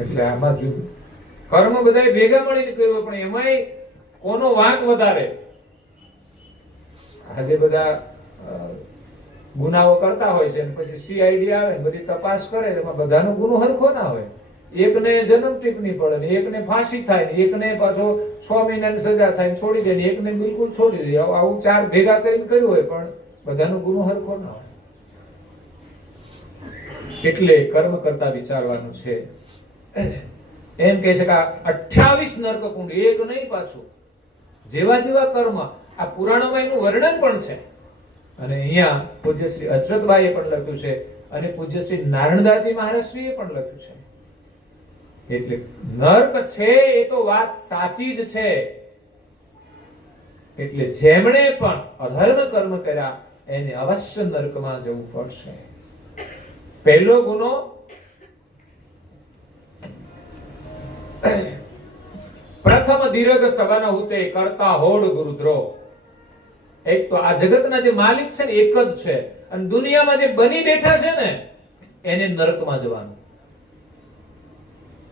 એટલે આમાં જો કર્મ બધા ભેગા મળીને કર્યો, પણ એમાંય કોનો વાંક વધારે? આજે બધા ગુનાઓ કરતા હોય છે, પછી સીઆઈડી આવે ને બધી તપાસ કરે, એમાં બધાનો ગુનો હરખો ના હોય. એકને જન્મ ટીપણી પડે ને એકને ફાંસી થાય ને એકને પાછો 6 મહિનાની સજા થાય છોડી દે ને એકને બિલકુલ છોડી દે. આવું 4 ભેગા કરીને કર્યું હોય પણ બધાનો ગુનો હરખો ના હોય. એટલે કર્મ કરતા વિચારવાનું છે. એમ કહે છે કે 28 નરકકુંડ, એક નહીં પાછું, જેવા જેવા કર્મ. આ પુરાણોમાં એનું વર્ણન પણ છે. અને અહીંયા પૂજ્ય શ્રી અચરતબાઈએ પણ લખ્યું છે અને પૂજ્ય શ્રી નારણદાસજી મહારાજશ્રીએ પણ લખ્યું છે. એટલે નર્ક છે એ તો વાત સાચી જ છે. એટલે જેમણે પણ અધર્મ કર્મ કર્યા એને અવશ્ય નર્કમાં જવું પડશે. પહેલો ગુનો પ્રથમ દીર્ઘ સવન હુતે કરતા હોડ ગુરુદ્રોહ. એક તો આ જગતના જે માલિક છે ને એક જ છે, અને દુનિયામાં જે બની બેઠા છે ને એને નરકમાં જવાનું.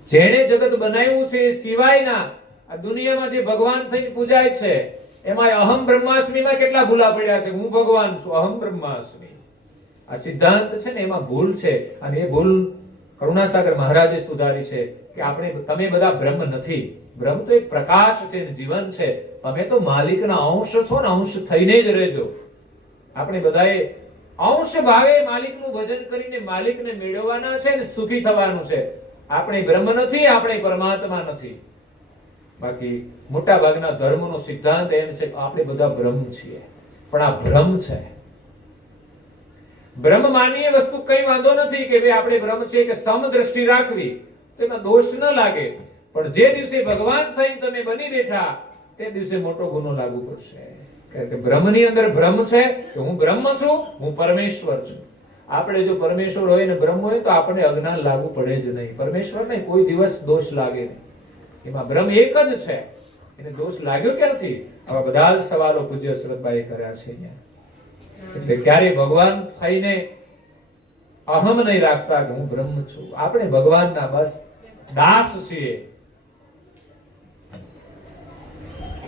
જેણે જગત બનાવ્યું છે એ સિવાયના આ દુનિયામાં જે ભગવાન થઈને પૂજાય છે એમાં અહમ બ્રહ્માસ્મિમાં કેટલા ભૂલા પડ્યા છે. હું ભગવાન છું, અહમ બ્રહ્માસ્મિ. આ સિદ્ધાંત છે ને એમાં ભૂલ છે, અને એ ભૂલ કરુણાસાગર મહારાજે સુધારી છે કે તમે બધા બ્રહ્મ નથી. બ્રહ્મ તો એક પ્રકાશ છે, જીવન છે. તમે તો માલિકના અંશ છો ને, અંશ થઈને જ રહેજો. આપણે બધાએ અંશ ભાવે માલિકનું ભજન કરીને માલિકને મેળવવાના છે ને સુખી થવાનું છે. આપણે બ્રહ્મ નથી, આપણે પરમાત્મા નથી. બાકી મોટા ભાગના ધર્મનો સિદ્ધાંત એમ છે કે આપણે બધા બ્રહ્મ છીએ, પણ આ ભ્રમ છે. બ્રહ્મ માનીય વસ્તુ કઈ વાંધો નથી કે ભાઈ આપણે બ્રહ્મ છે કે સમ દ્રષ્ટિ રાખવી, તેમાં દોષ ન લાગે. પણ જે દિવસે ભગવાન થઈને તમે બની બેઠા તે દિવસે મોટો ગુનો લાગુ પડશે. કારણ કે બ્રહ્મની અંદર બ્રહ્મ છે કે હું બ્રહ્મ છું, હું પરમેશ્વર છું. આપણે જો પરમેશ્વર હોય ને બ્રહ્મ હોય તો આપણે અજ્ઞાન લાગુ પડે જ નહીં. પરમેશ્વરને કોઈ દિવસ દોષ લાગે નહીં. એમાં બ્રહ્મ એક જ છે, એને દોષ લાગ્યો ક્યાંથી? આવા બધા જ સવાલો પૂજ્ય શ્રદ્ધાએ કર્યા છે અહીંયા. એટલે ક્યારે ભગવાન થઈને અહમ નહીં રાખતા કે હું બ્રહ્મ છું. આપણે ભગવાનના બસ દાસ છીએ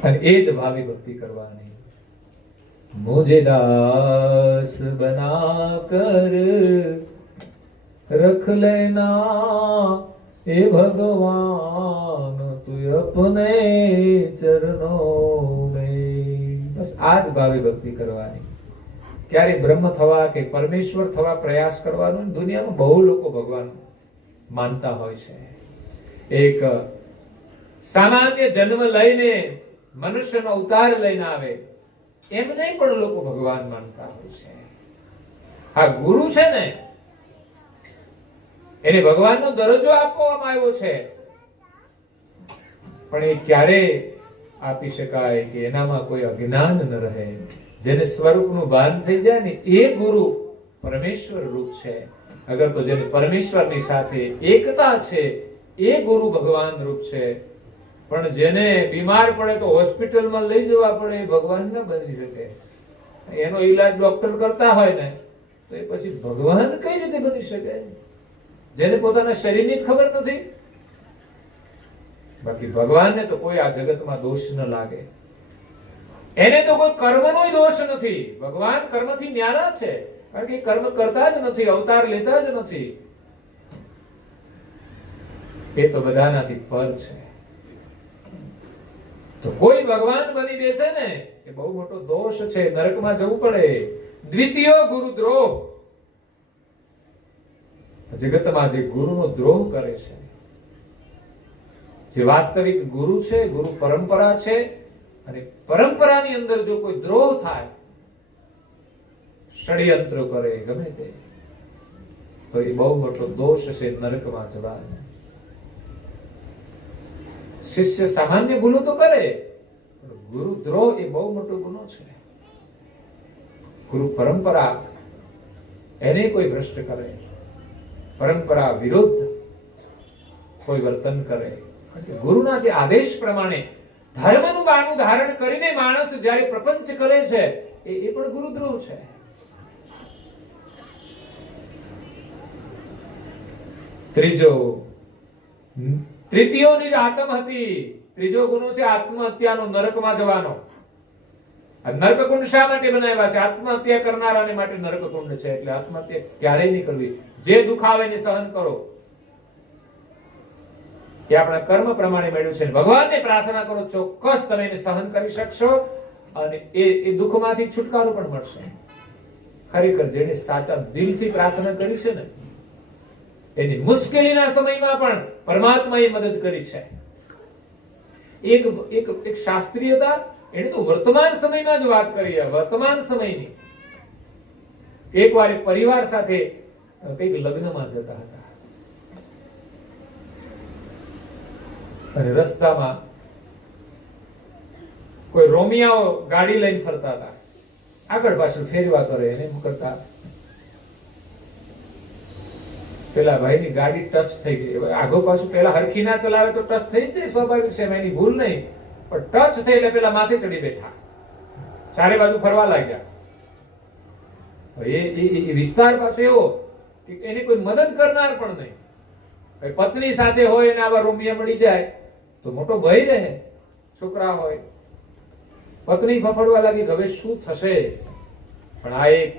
અને એ જ ભાવી ભક્તિ કરવાની. મુझे दास बना कर रख लेना हे भगवान तू अपने चरणों में. બસ આ જ ભાવી ભક્તિ કરવાની. ક્યારે બ્રહ્મ થવા કે પરમેશ્વર થવા પ્રયાસ કરવાનો. દુનિયામાં બહુ લોકો ભગવાન માનતા હોય છે. એક સામાન્ય જન્મ લઈને મનુષ્યનો અવતાર લઈને આવે એમને પણ લોકો ભગવાન માનતા હોય છે. આ ગુરુ છે ને એને ભગવાનનો દરજ્જો આપવામાં આવ્યો છે, પણ એ ક્યારે આપી શકાય કે એનામાં કોઈ અજ્ઞાન ન રહે. જેને સ્વરૂપનું ભાન થઈ જાય ને એ ગુરુ પરમેશ્વર રૂપ છે. અગર તો જેને પરમેશ્વરની સાથે એકતા છે એ ગુરુ ભગવાન રૂપ છે. પણ જેને બીમાર પડે તો હોસ્પિટલમાં લઈ જવા પડે એ ભગવાન ન બની શકે. એનો ઈલાજ ડોક્ટર કરતા હોય ને તો એ પછી ભગવાન કઈ રીતે બની શકે? જેને પોતાના શરીરની જ ખબર નથી. બાકી ભગવાનને તો કોઈ આ જગતમાં દોષ ન લાગે. એને તો કોઈ કર્મનો દોષ નથી. ભગવાન કર્મથી ન્યારા છે, કારણ કે કર્મ કરતા જ નથી, અવતાર લેતા જ નથી. એ તો બધાનાથી પર છે. તો કોઈ ભગવાન બની બેસે ને એ બહુ મોટો દોષ છે, નરકમાં જવું પડે. દ્વિતીય ગુરુદ્રોહ. જગતમાં જે ગુરુનો દ્રોહ કરે છે, જે વાસ્તવિક ગુરુ છે, ગુરુ પરંપરા છે, અને પરંપરાની અંદર જો કોઈ દ્રોહ થાય, ષડયંત્ર કરે, ગમે તે, તો એ બહુ મોટો દોષ છે, નરકમાં જવાનો. શિષ્ય સામાન્ય ભૂલો તો કરે, ગુરુ દ્રોહ એ બહુ મોટો ગુનો છે. ગુરુ પરંપરા એને કોઈ ભ્રષ્ટ કરે, પરંપરા વિરુદ્ધ કોઈ વર્તન કરે, ગુરુના જે આદેશ પ્રમાણે ધર્મનું બાનું ધારણ કરીને માણસ જ્યારે પ્રપંચ કરે છે એ પણ ગુરુદ્રોહ છે. તૃતીયો નિજ આત્મહત્યા. ત્રીજો ગુનો છે આત્મહત્યાનો, નરકમાં જવાનો. આ નરકકુંડ શા માટે બનાવ્યા છે? આત્મહત્યા કરનારાને માટે નરકકુંડ છે. એટલે આત્મહત્યા ક્યારેય નહીં કરવી. જે દુઃખ આવે એને સહન કરો. એ આપણા કર્મ પ્રમાણે મળ્યું છે. ભગવાનને પ્રાર્થના કરો, ચોક્કસ તમે એને સહન કરી શકશો અને એ દુઃખમાંથી છુટકારો પણ મળશે. ખરેખર જેને સાચા દિલથી પ્રાર્થના કરી છે ને એની મુશ્કેલીના સમયમાં પણ પરમાત્માએ મદદ કરી છે. એક શાસ્ત્રી હતા, એને તો વર્તમાન સમયમાં જ વાત કરી. વર્તમાન સમયની. એકવાર એક પરિવાર સાથે કઈક લગ્નમાં જતા હતા અને રસ્તામાં કોઈ રોમિયાઓ ગાડી લઈને ફરતા હતા. આગળ પાછળ ફેરવા કરે એને એમ કરતા પેલા ભાઈની ગાડી ટચ થઈ ગઈ. આગો પાછું પેલા હરખી ના ચલાવે તો ટચ થઈ જાય, સ્વાભાવિક છે, એની ભૂલ નહીં. પણ ટચ થઈ એટલે પેલા માથે ચડી બેઠા, ચારે બાજુ ફરવા લાગ્યા. એ વિસ્તાર પાછો એવો કે એની કોઈ મદદ કરનાર પણ નહીં. પત્ની સાથે હોય ને આવા રોમિયા મળી જાય તો મોટો ભય રહે. છોકરા હોય, પત્ની ફફડવા લાગી, હવે શું થશે? પણ આ એક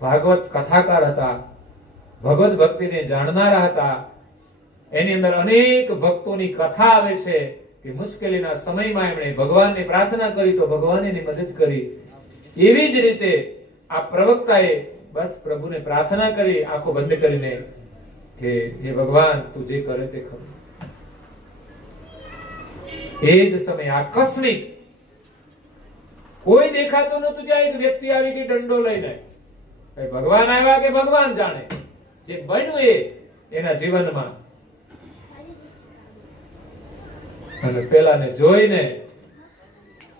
ભાગવત કથાકાર હતા, ભગવત ભક્તિને જાણનારા હતા. એની અંદર અનેક ભક્તોની કથા આવે છે કે મુશ્કેલીના સમયમાં એમણે ભગવાનને પ્રાર્થના કરી તો ભગવાને એની મદદ કરી. એવી જ રીતે આ પ્રવક્તાએ બસ પ્રભુને પ્રાર્થના કરી, આંખો બંધ કરીને, કે હે ભગવાન તું જે કરે તે ખરું. એ જ સમયે આકસ્મિક કોઈ દેખાતો નતું, ત્યાં એક વ્યક્તિ આવી ગઈ દંડો લઈને. ભગવાન આવ્યા કે ભગવાન જાણે. જે બન્યું એ એના જીવનમાં અને પેલાને જોઈને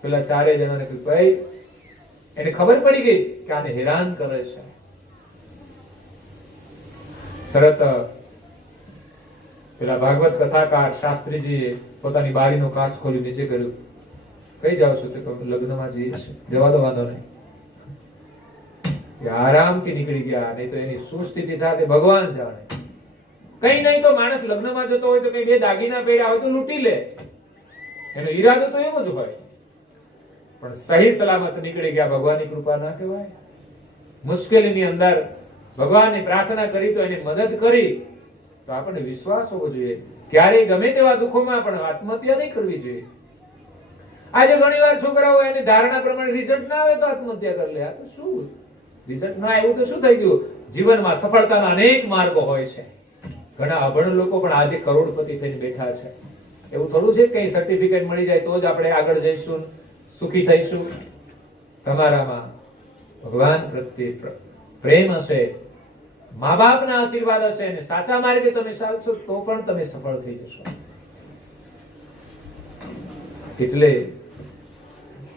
પેલા ચારે જણાને કહ્યું, ભાઈ, એને ખબર પડી ગઈ કે આને હેરાન કરે છે. તરત પેલા ભાગવત કથાકાર શાસ્ત્રીજીએ પોતાની બારીનો કાચ ખોલી નીચે કર્યું. કઈ જાઓ છો? તો લગ્નમાં જઈએ છીએ. જવા દો, વાંધો નહીં. આરામથી નીકળી ગયા. નહીં તો એની શું સ્થિતિ થાય તે ભગવાન જાણે. કઈ નહીં તો માણસ લગ્નમાં જતો હોય તો કઈ બે દાગીના પહેર્યા હોય તો લૂંટી લે. એનો ઈરાદો તો એવો જ હોય. પણ સહી સલામત નીકળી ગયા. ભગવાનની કૃપા ના કહેવાય? મુશ્કેલીની અંદર ભગવાનની પ્રાર્થના કરી તો એની મદદ કરી તો આપણને વિશ્વાસ હોવો જોઈએ. ક્યારેય ગમે તેવા દુઃખોમાં પણ આત્મહત્યા નહીં કરવી જોઈએ. આજે ઘણીવાર છોકરાઓ એની ધારણા પ્રમાણે રિઝલ્ટ ના આવે તો આત્મહત્યા કરી લે. આ તો શું રિઝલ્ટ ના આવ્યું તો શું થઈ ગયું? જીવનમાં સફળતાના અનેક માર્ગો હોય છે. ઘણા અભણ લોકો પણ આજે કરોડપતિ થઈને બેઠા છે. એવું થોડું છે કે સર્ટિફિકેટ મળી જાય તો જ આપણે આગળ જઈશું, સુખી થઈશું. તમારામાં ભગવાન પ્રત્યે પ્રેમ હશે, મા બાપના આશીર્વાદ હશે અને સાચા માર્ગે તમે ચાલશો તો પણ તમે સફળ થઈ જશો. એટલે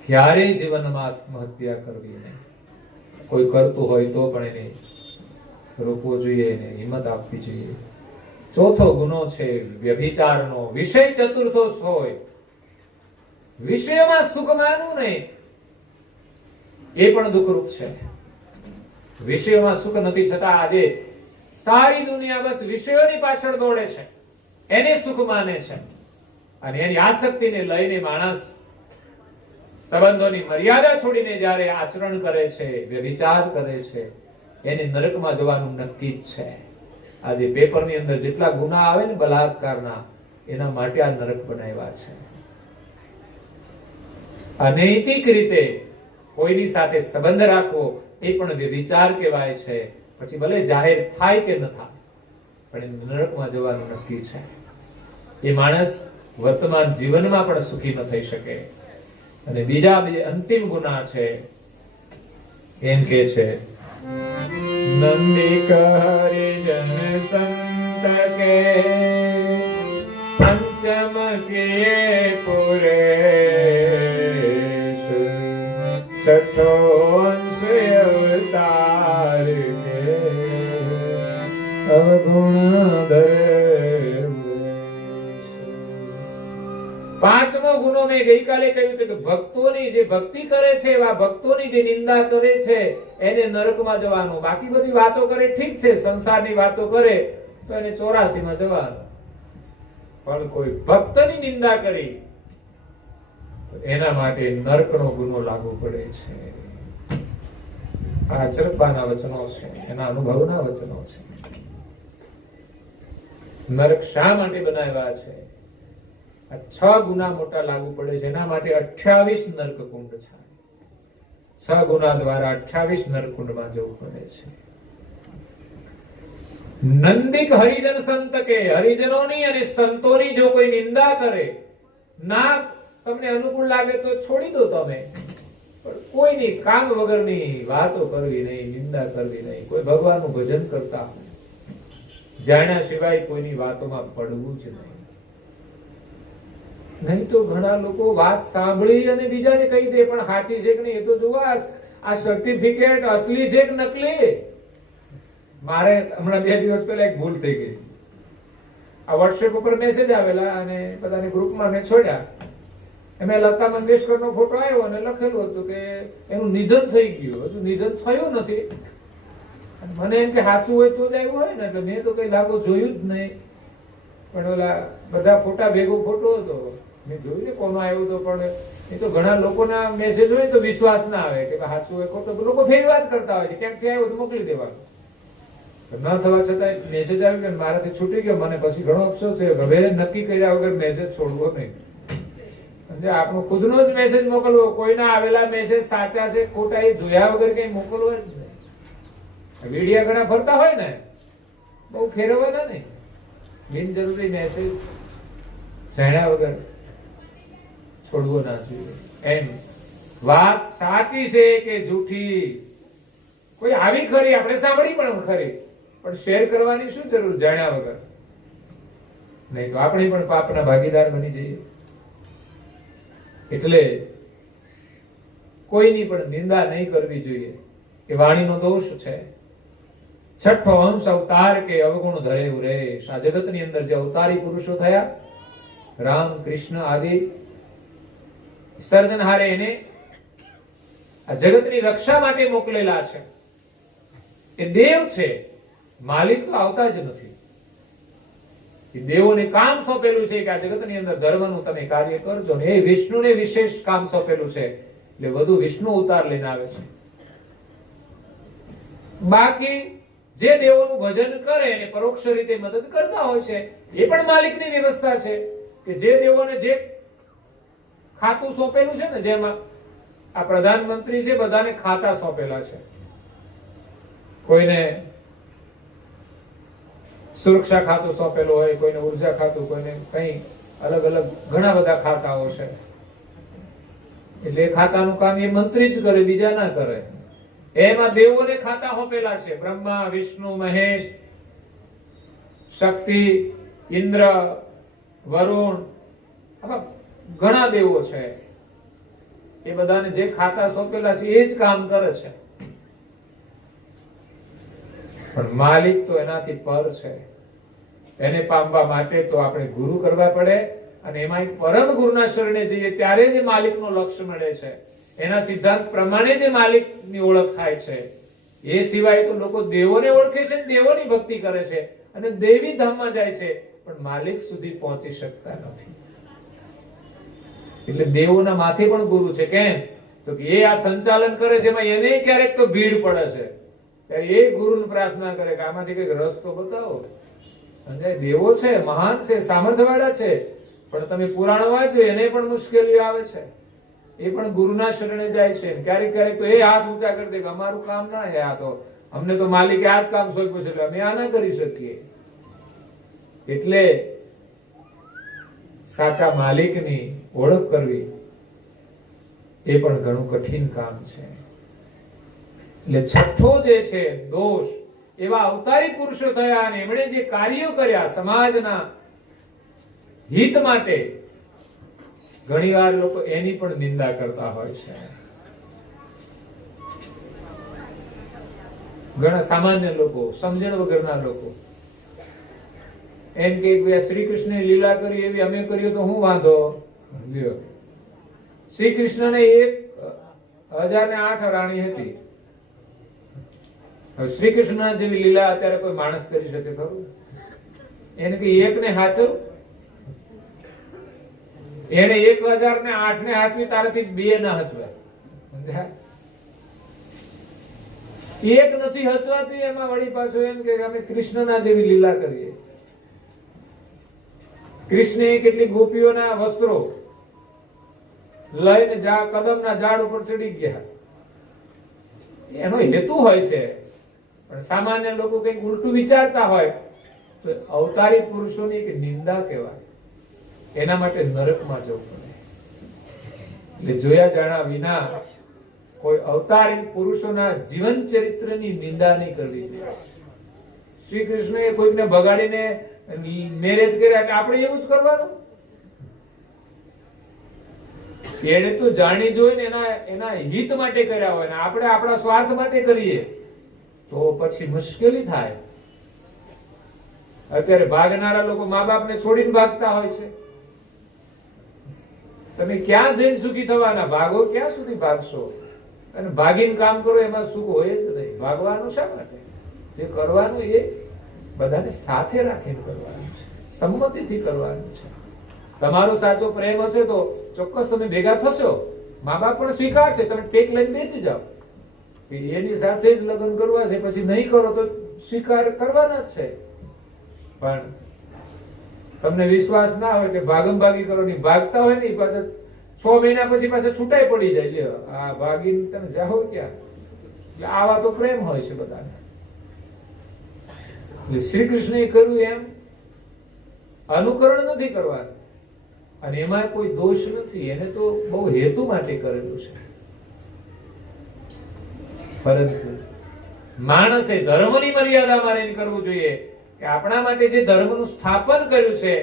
ક્યારેય જીવનમાં આત્મહત્યા કરવી નહીં. કોઈ કરતું હોય તો પણ એને રોકવો જોઈએ, એને હિંમત આપવી જોઈએ. ચોથો ગુનો છે વ્યભિચારનો. વિષય ચતુર્થો હોય. વિષયમાં સુખ માનવું નહીં, એ પણ દુઃખરૂપ છે. વિષયોમાં સુખ નથી છતાં આજે સારી દુનિયા બસ વિષયોની પાછળ દોડે છે, એને સુખ માને છે. અને એની આસક્તિને લઈને માણસ સંબંધોની મર્યાદા છોડીને જ્યારે આચરણ કરે છે, વ્યભિચાર કરે છે, એને નરકમાં જવાનું નક્કી જ છે. આજે પેપરની અંદર જેટલા ગુના આવે ને બલાત્કારના, એના માટે આ નરક બનાવ્યા છે. અનૈતિક રીતે કોઈની સાથે સંબંધ રાખવો એ પણ વ્યભિચાર કહેવાય છે. પછી ભલે જાહેર થાય કે ન થાય, પણ નરકમાં જવાનું નક્કી છે. એ માણસ વર્તમાન જીવનમાં પણ સુખી ન થઈ શકે. અને બીજા બે અંતિમ ગુના છે. એમ કે છે નંદિક હરિજન સંત કે પંચમ કે પુરેશ છઠ્ઠો અંશ અવતાર કે અવગુણ. પાંચમો ગુનો મેં ગઈકાલે કહ્યું કે ભક્તોની જે ભક્તિ કરે છે એવા ભક્તોની જે નિંદા કરે છે એને નરકમાં જવાનું. બાકી બધી વાતો કરે ઠીક છે, સંસારની વાતો કરે તો એને 84 માં જવાનું. પણ કોઈ ભક્તની નિંદા કરી એના માટે નરકનો ગુનો લાગુ પડે છે. આ ચરકબાના વચનો છે, એના અનુભવના વચનો છે. નરક શા માટે બનાવ્યા છે? આ 6 ગુના મોટા લાગુ પડે છે. એના માટે 28 નરકકુંડ છે. 6 ગુના દ્વારા 28 નરકકુંડમાં જવું પડે છે. નંદિક હરિજન સંત કે, હરિજનોની અને સંતોની જો કોઈ નિંદા કરે, ના તમને અનુકૂળ લાગે તો છોડી દો તમે, પણ કોઈની કામ વગરની વાતો કરવી નહીં, નિંદા કરવી નહીં. કોઈ ભગવાનનું ભજન કરતા જાણ્યા સિવાય કોઈની વાતોમાં પડવું જ નહીં. નહીં તો ઘણા લોકો વાત સાંભળી અને બીજાને કહી દે, પણ સાચી છે કે નહીં એ તો જોવા. આ સર્ટિફિકેટ અસલી છે કે નકલી? મારે હમણાં 2 દિવસ પહેલા એક ભૂલ થઈ ગઈ. આ વોટ્સએપ ઉપર મેસેજ આવેલા અને બધાને ગ્રુપમાં મેં છોડ્યા. એમાં લતા મંગેશકરનો ફોટો આવ્યો અને લખેલું હતું કે એનું નિધન થઈ ગયું. હજુ નિધન થયું નથી. મને એમ કે સાચું હોય તો જ આવ્યું હોય ને, એટલે મેં તો કઈ લાગુ જોયું જ નહીં. પણ ઓલા બધા ફોટા ભેગો ફોટો હતો, મેં જોયું ને કોનો આવ્યો હતો. પણ એ તો ઘણા લોકોના મેસેજ હોય તો વિશ્વાસ ના આવે કે સાચું હોય ખોટું. લોકો ફેરવા જ કરતા હોય છે, ક્યાંકથી આવ્યો તો મોકલી દેવાનું. ન થવા છતાં મેસેજ આવ્યો કે મારાથી છૂટી ગયો. મને પછી ઘણો અફસોસ થયો. હવે નક્કી કર્યા વગર મેસેજ છોડવો નહીં. આપણો ખુદનો જ મેસેજ મોકલવો. કોઈના આવેલા મેસેજ સાચા છે ખોટા એ જોયા વગર કઈ મોકલવો જ નહીં. વિડીયા ઘણા ફરતા હોય ને, બહુ ફેરવવાના નહીં. બિનજરૂરી મેસેજ જાણ્યા વગર છોડવો ના જોઈએ. એમ વાત સાચી છે કે જૂઠી, કોઈ આવી ખરી, આપણે સાંભળી પણ ખરી, પણ શેર કરવાની શું જરૂર જાણ્યા વગર? નહીં તો આપણે પણ પાપના ભાગીદાર બની જઈએ. એટલે કોઈની પણ નિંદા નહીં કરવી જોઈએ, એ વાણીનો દોષ છે. છઠ્ઠો અંશ અવતાર કે અવગુણ ધરેવ રેશ. આ જગતની અંદર જે અવતારી પુરુષો થયા, રામ કૃષ્ણ આદિ સર્જનહારે એને આ જગતની રક્ષા માટે મોકલેલા છે. એ દેવ છે, માલિક તો આવતા જ નથી. એ દેવોને કામ સોંપેલું છે કે આ જગતની અંદર ધર્મનું તમે કાર્ય કરજો, ને એ વિષ્ણુને વિશેષ કામ સોંપેલું છે, એટલે વધુ વિષ્ણુ અવતાર લઈને આવે છે. બાકી જે દેવોનું ભજન કરે અને પરોક્ષ રીતે મદદ કરતા હોય છે, એ પણ માલિકની વ્યવસ્થા છે કે જે દેવોને જે ખાતું સોંપેલું છે ને, જેમાં આ પ્રધાનમંત્રી છે, બધાને ખાતા સોંપેલા છે. કોઈને સુરક્ષા ખાતું સોંપેલું હોય, કોઈને ઉર્જા ખાતું, કોઈને કઈ અલગ અલગ ઘણા બધા ખાતાઓ છે. એટલે એ ખાતાનું કામ એ મંત્રી જ કરે, બીજા ના કરે. એમાં દેવોને ખાતા સોંપેલા છે, બ્રહ્મા, વિષ્ણુ, મહેશ, શક્તિ, ઇન્દ્ર, વરુણ, આવા ઘણા દેવો છે. એ બધાને જે ખાતા સોંપેલા છે એ જ કામ કરે છે. પણ માલિક તો એનાથી પર છે. એને પામવા માટે તો આપણે ગુરુ કરવા પડે, અને એમાં પરમ ગુરુના શરણે જઈએ ત્યારે જ માલિકનો લક્ષ્ય મળે છે. એના સિદ્ધાંત પ્રમાણે જ માલિકની ઓળખ થાય છે. એ સિવાય તો લોકો દેવોને ઓળખે છે, દેવોની ભક્તિ કરે છે અને દેવી ધામમાં જાય છે, પણ માલિક સુધી પહોંચી શકતા નથી. એટલે દેવોના માથે પણ ગુરુ છે. કેમ? તો કે એ આ સંચાલન કરે છે, એમાં એને ક્યારેક તો ભીડ પડે છે, ત્યારે એ ગુરુને પ્રાર્થના કરે કે આમાંથી કઈક રસ્તો બતાવો. દેવો છે, મહાન છે, સામર્થ્યવાળા છે, પણ તમે પુરાણ વાંચો, એને પણ મુશ્કેલીઓ આવે છે. એ પણ ગુરુના શરણે જાય છે. ક્યારેક ક્યારેક તો એ હાથ ઊંચા કરી દે કે અમારું કામ ના, આ તો અમને તો માલિકે આ જ કામ સોંપ્યું છે, એટલે અમે આ ના કરી શકીએ. એટલે સાચા માલિકની ઓળખ કરવી એ પણ ઘણું કઠિન કામ છે. એટલે છઠ્ઠો જે છે દોષ, એવા અવતારી પુરુષો થયા અને એમણે જે કાર્યો કર્યા સમાજના હિત માટે, ઘણીવાર લોકો એની પણ નિંદા કરતા હોય છે. ઘણા સામાન્ય લોકો, સમજણ વગરના લોકો એમ કે શ્રી કૃષ્ણે લીલા કરી એવી અમે કર્યું તો હું વાંધો. શ્રી કૃષ્ણને 1008 રાણી હતી. શ્રી કૃષ્ણ જેવી લીલા અત્યારે કોઈ માણસ કરી શકે ખરું? એને કે એકને હાચવ, એને 1008 ને હાચવી, તારાથી 2 ના હચવાય. એક નથી હચવાતું, એમાં વળી પાછું એમ કે અમે કૃષ્ણના જેવી લીલા કરીએ. કૃષ્ણે કેટલી ગોપીઓના વસ્ત્રો લઈને કદમના ઝાડ ઉપર ચડી ગયા. એનો હેતુ હોય છે, પણ સામાન્ય લોકો કંઈક ઉલટું વિચારતા હોય તો અવતારી પુરુષોની એક નિંદા કહેવાય. એના માટે નરકમાં જવું પડે. એટલે જોયા જાણ્યા વિના કોઈ અવતારી પુરુષોના જીવન ચરિત્રની નિંદા નહીં કરવી જોઈએ. શ્રી કૃષ્ણએ કોઈને ભગાડીને મેરેજ કર્યા કે આપણે એવું જ કરવાનું? એને તો જાણી જોઈને એના હિત માટે કર્યા હોય ને આપણે આપણા સ્વાર્થ માટે કરીએ તો પછી મુશ્કેલી થાય. અત્યારે ભાગનારા લોકો મા બાપને છોડીને ભાગતા હોય છે. તમે ક્યાં જઈને સુખી થવાના? ભાગો ક્યાં સુધી ભાગશો? અને ભાગીને કામ કરો એમાં સુખ હોય જ નહીં. ભાગવાનું શા માટે? જે કરવાનું એ બધાને સાથે રાખીને કરવાનું છે, સંમતિથી કરવાનું છે. તમારો સાચો પ્રેમ હશે તો ચોક્કસ તમે ભેગા થશો. મા બાપ પણ સ્વીકારશે. તમે ટેક લઈને બેસી જાઓ એની સાથે જ લગ્ન કરવા છે, પછી નહીં કરો તો સ્વીકાર કરવાના જ છે. પણ તમને વિશ્વાસ ના હોય કે ભાગમ ભાગી કરો, નહીં ભાગતા હોય ને પાછા 6 મહિના પછી પાછા છૂટાઈ પડી જાય. આ ભાગીને તમે જાઓ ક્યાં? આવા તો પ્રેમ હોય છે બધાને. શ્રી કૃષ્ણએ કર્યું એમ અનુકરણ નથી કરવાનું, અને એમાં કોઈ દોષ નથી. એને તો બહુ હેતુ માટે કરેલું છે. પરંતુ માણસે ધર્મની મર્યાદામાં રહીને કરવું જોઈએ કે આપણા માટે જે ધર્મનું સ્થાપન કર્યું છે,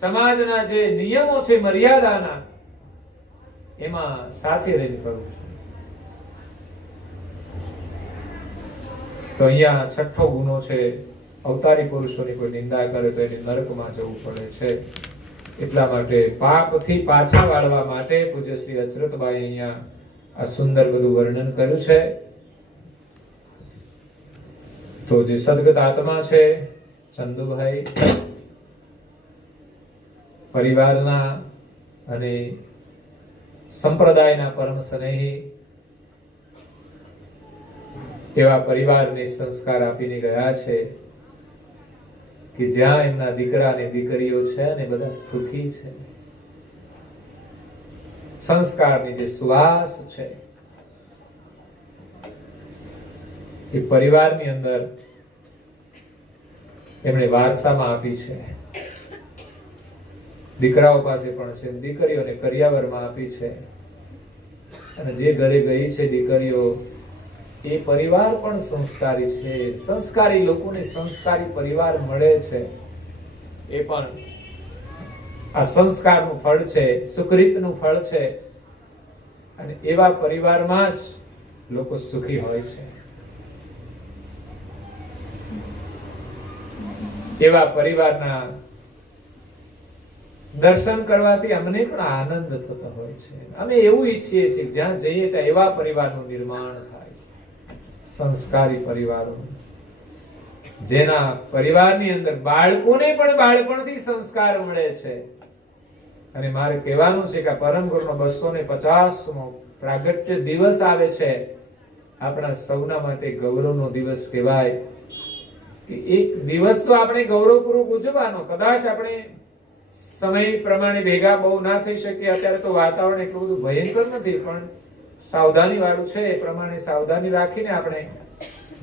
સમાજના જે નિયમો છે મર્યાદાના, એમાં સાથે રહીને કરવું છે. તો અહીંયા છઠ્ઠો ગુનો છે, અવતારી પુરુષોની કોઈ નિંદા કરે તો એને નરકમાં જવું પડે છે. એટલા માટે પાપથી પાછા વાળવા માટે પૂજ્ય શ્રી અચરતભાઈ અહીંયા આ સુંદર બધું વર્ણન કર્યું છે. તો જે સદગત આત્મા છે ચંદુભાઈ, પરિવારના અને સંપ્રદાયના પરમ સ્નેહી એવા પરિવારને સંસ્કાર આપીને ગયા છે કે જ્યાં એમના દીકરા અને દીકરીઓ છે અને બધા સુખી છે. સંસ્કારની જે સુવાસ છે એ પરિવારની અંદર એમણે વારસામાં આપી છે. દીકરાઓ પાસે પણ છે, દીકરીઓને કરિયાવરમાં આપી છે. અને જે ઘરે ગઈ છે દીકરીઓ, એ પરિવાર પણ સંસ્કારી છે. સંસ્કારી લોકોને સંસ્કારી પરિવાર મળે છે, એ પણ આ સંસ્કારનું ફળ છે, સુકૃતનું ફળ છે. અને એવા પરિવારમાં જ લોકો સુખી હોય છે. એવા પરિવારના દર્શન કરવાથી અમને પણ આનંદ થતો હોય છે. અમે એવું ઈચ્છીએ છીએ કે જ્યાં જઈએ ત્યાં એવા પરિવારનું નિર્માણ થાય, સંસ્કારી પરિવારો, જેના પરિવારની અંદર બાળકોને પણ બાળપણથી સંસ્કાર મળે છે. અને મારે કહેવાનું છે કે પરમ ગુરુનો 250મો પ્રાગટ્ય દિવસ આવે છે. આપણા સૌના માટે ગૌરવનો દિવસ કહેવાય. એક દિવસ તો આપણે ગૌરવપૂર્વક ઉજવવાનો. કદાચ આપણે સમય પ્રમાણે ભેગા બહુ ના થઈ શકીએ. અત્યારે તો વાતાવરણ એટલું બધું ભયંકર નથી, પણ સાવધાની વાળું છે. એ પ્રમાણે સાવધાની રાખીને આપણે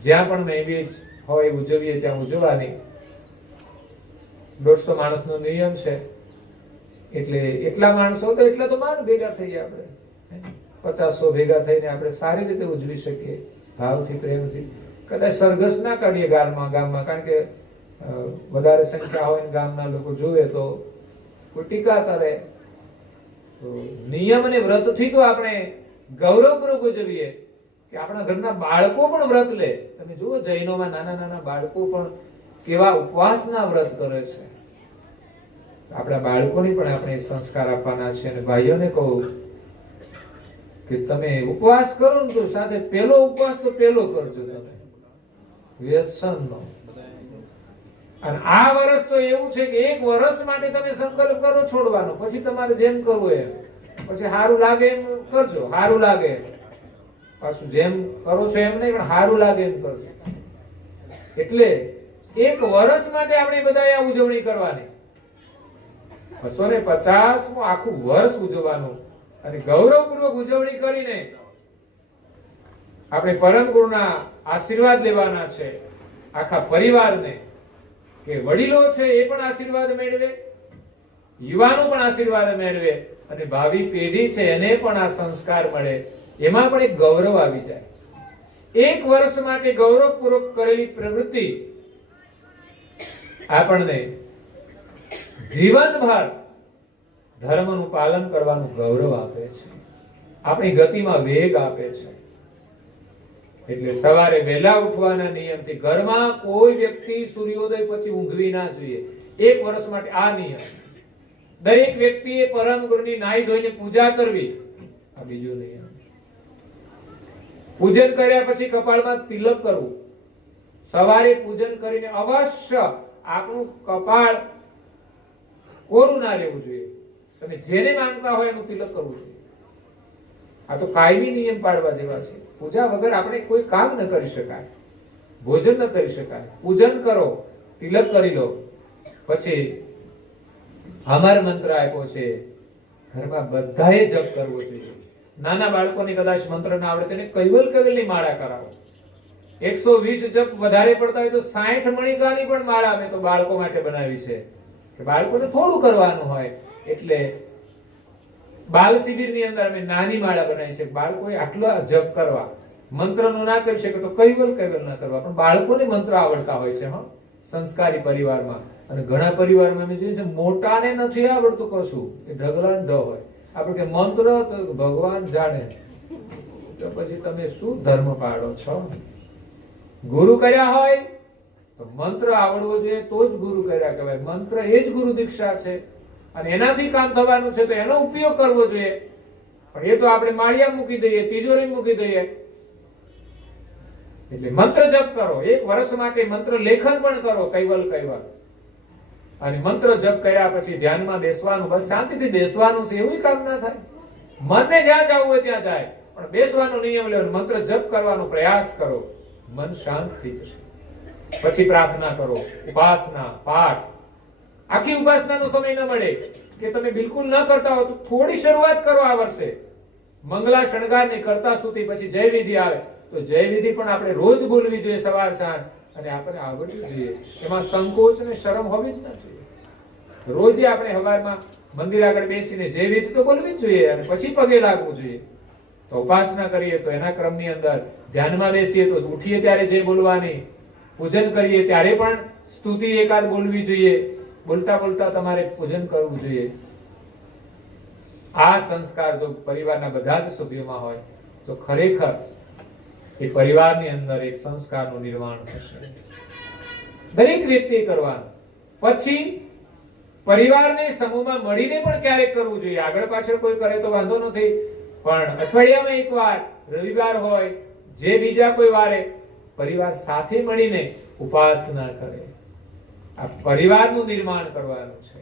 જ્યાં પણ મહેવીજ હોય ઉજવીએ ત્યાં ઉજવવાની. 150 માણસનો નિયમ છે, એટલે એટલા માણસો તો એટલા તો માણ ભેગા થઈએ આપણે. 50-100 ભેગા થઈને આપણે સારી રીતે ઉજવી શકીએ, ભાવથી, પ્રેમથી. કદાચ સરઘસ ના કાઢીએ ગામમાં, કારણ કે વધારે સંખ્યા હોય ગામના લોકો જોવે તો કોઈ ટીકા કરે. તો નિયમ અને વ્રતથી તો આપણે ગૌરવપૂર્વક ઉજવીએ કે આપણા ઘરના બાળકો પણ વ્રત લે. તમે જુઓ જૈનોમાં નાના નાના બાળકો પણ કેવા ઉપવાસના વ્રત કરે છે. આપણા બાળકોને પણ આપણે સંસ્કાર આપવાના છે. અને ભાઈઓને કહું કે તમે ઉપવાસ કરો ને તો સાથે પહેલો ઉપવાસ તો પહેલો કરજો, તમે વ્યસનનો. અને આ વર્ષ તો એવું છે કે 1 વર્ષ માટે તમે સંકલ્પ કરો છોડવાનો, પછી તમારે જેમ કરવું એમ, પછી સારું લાગે એમ કરજો, સારું લાગે એમ. પાછું જેમ કરો છો એમ નહીં, પણ સારું લાગે એમ કરજો. એટલે 1 વર્ષ માટે આપણે બધા આ ઉજવણી કરવાની. 250 આખું વર્ષ ઉજવવાનું. અને ગૌરવપૂર્વક ઉજવણી કરીને આપણે પરમ ગુરુના આશીર્વાદ લેવાના છે આખા પરિવારને. કે વડીલો છે એ પણ આશીર્વાદ મેળવે, યુવાનો પણ આશીર્વાદ મેળવે, અને ભાવિ પેઢી છે એને પણ આ સંસ્કાર મળે. એમાં પણ એક ગૌરવ આવી જાય. 1 વર્ષ માટે ગૌરવપૂર્વક કરેલી પ્રવૃત્તિ આપણને જીવનભર ધર્મનું પાલન કરવાનું ગૌરવ આપે છે, આપણી ગતિમાં વેગ આપે છે. એટલે સવારે વહેલા ઉઠવાના નિયમથી ઘરમાં કોઈ વ્યક્તિ સૂર્યોદય પછી ઊંઘવી ના જોઈએ. 1 વર્ષ માટે આ નિયમ. દરેક વ્યક્તિએ પરમ ગુરુની નાઈ ધોઈને પૂજા કરવી, આ બીજો નિયમ. પૂજન કર્યા પછી કપાળમાં તિલક કરવું. સવારે પૂજન કરીને અવશ્ય આપણું કપાળ કોરું ના રહેવું જોઈએ. તમે જેને માનતા હોય એનું તિલક કરવું જોઈએ. આ તો કાયમી નિયમ પાડવા જેવા છે. પૂજા વગર આપણે કોઈ કામ ન કરી શકાય, ભોજન ન કરી શકાય. પૂજન કરો, તિલક કરી લો, પછી અમર મંત્ર આપ્યો છે, ઘરમાં બધાએ જપ કરવો જોઈએ. નાના બાળકોને કદાચ મંત્ર ના આવડે તેને કૈવલ્યની માળા કરાવો. 120 જપ વધારે પડતા હોય તો 60 મણિકાની પણ માળા અમે તો બાળકો માટે બનાવી છે, કે બાળકોને થોડું કરવાનું હોય. એટલે બાલ શિબિરની અંદર અમે નાની માળા બનાવી છે. બાળકોએ આટલા જપ કરવા, મંત્રનો ના કરી શકે તો કૈવલ ના કરવા, પણ બાળકોને મંત્ર આવડતા હોય છે. સંસ્કારી પરિવારમાં. અને ઘણા પરિવારમાં અમે જોયું છે મોટાને નથી આવડતું કશું, એ ઢગલા ઢ હોય. આપણે કે મંત્ર તો ભગવાન જાણે, તો પછી તમે શું ધર્મ પાડો છો? ગુરુ કર્યા હોય તો મંત્ર આવડવો જોઈએ તો જ ગુરુ કર્યા કહેવાય. મંત્ર એ જ ગુરુ દીક્ષા છે અને એનાથી કામ થવાનું છે, તો એનો ઉપયોગ કરવો જોઈએ. પણ એ તો આપણે માળિયા મૂકી દઈએ, તિજોરી મૂકી દઈએ. એટલે મંત્ર જપ કરો, 1 વર્ષ માટે મંત્ર લેખન પણ કરો, કૈવલ. અને મંત્ર જપ કર્યા પછી ધ્યાનમાં બેસવાનું, બસ શાંતિથી બેસવાનું છે, એવું કામ ના થાય. મનને જ્યાં જવું હોય ત્યાં જાય, પણ બેસવાનો નિયમ લેવાનો, મંત્ર જપ કરવાનો પ્રયાસ કરો, મન શાંત થઈ જશે. પછી પ્રાર્થના કરો, ઉપાસના, પાઠ. આખી ઉપાસનાનો સમય ન મળે કે તમે બિલકુલ ન કરતા હો તો થોડી શરૂઆત કરો આ વર્ષે. મંગલા શણગારની કરતા સુધી પછી જય વિધિ આવે તો જય વિધિ પણ આપણે રોજ બોલવી જોઈએ, સવાર સાંજ. અને આપણે આવડવી જોઈએ, એમાં સંકોચ અને શરમ હોવી જ ના જોઈએ. રોજે આપણે સવારમાં મંદિર આગળ બેસીને જય વિધિ તો બોલવી જ જોઈએ અને પછી પગે લાગવું જોઈએ. તો ઉપાસના કરીએ તો એના ક્રમની અંદર, ધ્યાનમાં બેસીએ તો ઉઠીએ ત્યારે જય બોલવાની, પૂજન કરીએ ત્યારે પણ સ્તુતિ એકાદ બોલવી જોઈએ, બોલતા બોલતા તમારે પૂજન કરવું જોઈએ. આ સંસ્કાર જો પરિવારના બધા જ સભ્યોમાં હોય તો ખરેખર એ પરિવારની અંદર એક સંસ્કારનું નિર્માણ થશે. દરેક વ્યક્તિએ કરવાનું. પછી પરિવારને સમૂહમાં મળીને પણ ક્યારેક કરવું જોઈએ. આગળ પાછળ કોઈ કરે તો વાંધો નથી, પણ અઠવાડિયામાં એકવાર, રવિવાર હોય, જે બીજા કોઈ વારે પરિવાર સાથે મળીને ઉપાસના કરે. આ પરિવારનું નિર્માણ કરવાનું છે.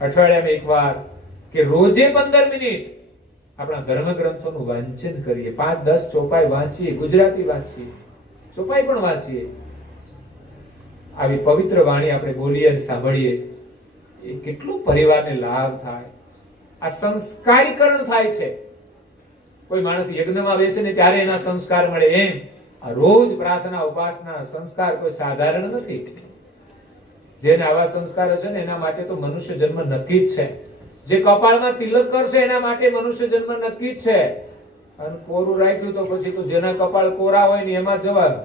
અઠવાડિયામાં એકવાર કે રોજે 15 મિનિટ આપણા ધર્મગ્રંથોનું વાંચન કરીએ. 5-10 ચોપાઈ વાંચીએ, ગુજરાતી વાંચીએ, ચોપાઈ પણ વાંચીએ. આવી પવિત્ર વાણી આપણે બોલીએ અને સાંભળીએ, એ કેટલું પરિવારને લાભ થાય. આ સંસ્કારીકરણ થાય છે. કોઈ માણસ યજ્ઞમાં બેસે ને ત્યારે એના સંસ્કાર મળે, એમ આ રોજ પ્રાર્થના, ઉપાસના, સંસ્કાર કોઈ સાધારણ નથી. જેને આવા સંસ્કારો છે ને એના માટે તો મનુષ્ય જન્મ નક્કી જ છે. જે કપાળમાં તિલક કરશે એના માટે મનુષ્ય જન્મ નક્કી જ છે. અને કોરું રાખ્યું તો પછી તો જેના કપાળ કોરા હોય ને એમાં જવાનું.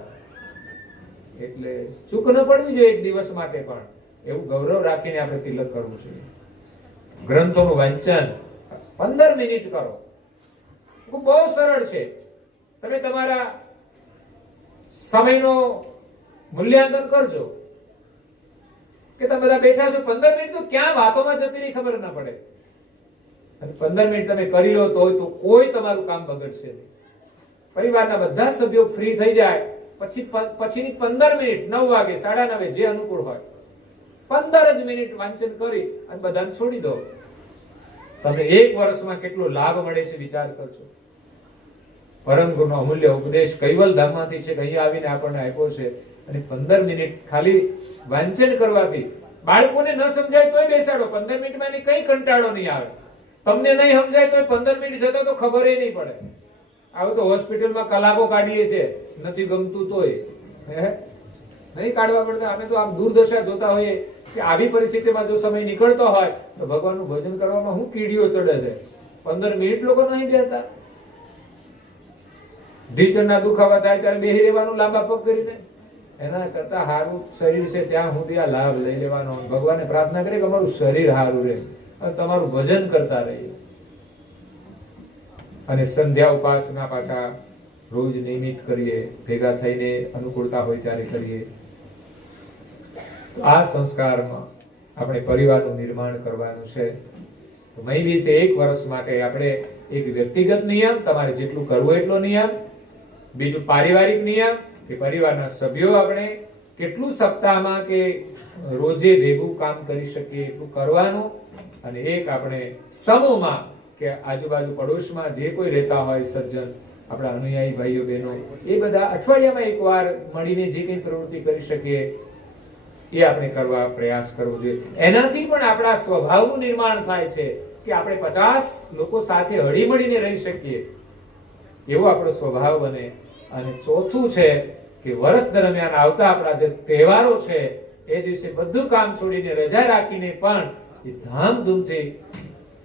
એટલે ચૂક ન પડવી જોઈએ એક દિવસ માટે પણ. એવું ગૌરવ રાખીને આપણે તિલક કરવું જોઈએ. ગ્રંથોનું વાંચન 15 મિનિટ કરો. બહુ સરળ છે. તમે તમારા સમયનો મૂલ્યાંકન કરજો કે તમે બધા બેઠા છો, 15 મિનિટ તો ક્યાં વાતોમાં જતી રહી ખબર ના પડે. અને 15 મિનિટ તમે કરી લો તો કોઈ તમારું કામ બગડશે નહીં. પરિવારના બધા સભ્યો ફ્રી થઈ જાય પછીની 15 મિનિટ, 9 વાગે, 9:30 જે અનુકૂળ હોય, 15 જ મિનિટ વાંચન કરી અને બધાને છોડી દો. તમને 1 વર્ષમાં કેટલો લાભ મળે છે વિચાર કરજો. પરમ ગુરુનો અમૂલ્ય ઉપદેશ કૈવલ ધામમાંથી છે, અહીં આવીને આપણને આપ્યો છે. અને 15 મિનિટ ખાલી વાંચન કરવાથી બાળકોને ન સમજાય તોય બેસાડો. 15 મિનિટમાં એની કઈ કંટાળો નહીં આવે. તમને નહીં સમજાય તોય 15 મિનિટ જતો તો ખબર નહીં પડે. આવું તો હોસ્પિટલમાં કલાકો કાઢીએ છે, નથી ગમતું તોય નહીં કાઢવા પડતા. અમે તો આમ દુર્દશા જોતા હોઈએ કે આવી પરિસ્થિતિમાં જો સમય નીકળતો હોય તો ભગવાનનું ભજન કરવામાં હું કીડીઓ ચડે છે. 15 મિનિટ લોકો નહીં બેસતા. ઢીચણના દુખાવા થાય ત્યારે બેહી રહેવાનું લાંબા પગ કરીને. એના કરતા સારું શરીર છે ત્યાં સુધી આ લાભ લઈ લેવાનો. ભગવાનને પ્રાર્થના કરી કે અમારું શરીર સારું રહે અને તમારું ભજન કરતા રહીએ. અને સંધ્યા ઉપાસના પાછા રોજ નિયમિત કરીએ, ભેગા થઈને અનુકૂળતા હોય ત્યારે કરીએ. આ સંસ્કારમાં આપણે પરિવારનું નિર્માણ કરવાનું છે. મહી બીજ 1 વર્ષ માટે આપણે એક વ્યક્તિગત નિયમ, તમારે જેટલું કરવું એટલો નિયમ. બીજું પારિવારિક નિયમ કે પરિવારના સભ્યો આપણે કેટલું સપ્તાહમાં કે રોજે ભેગું કામ કરી શકીએ એટલું કરવાનું. અને એક આપણે સમૂહમાં કે આજુબાજુ પડોશમાં જે કોઈ રહેતા હોય સજ્જન, આપણા અનુયાયી ભાઈઓ બહેનો, એ બધા અઠવાડિયામાં એકવાર મળીને જે કંઈ પ્રવૃત્તિ કરી શકીએ એ આપણે કરવા પ્રયાસ કરવો જોઈએ. એનાથી પણ આપણા સ્વભાવનું નિર્માણ થાય છે કે આપણે 50 લોકો સાથે હળીમળીને રહી શકીએ એવો આપણો સ્વભાવ બને. અને ચોથું છે કે વર્ષ દરમિયાન આવતા આપણા જે તહેવારો છે એ દિવસે બધું કામ છોડીને રજા રાખીને પણ એ ધામધૂમથી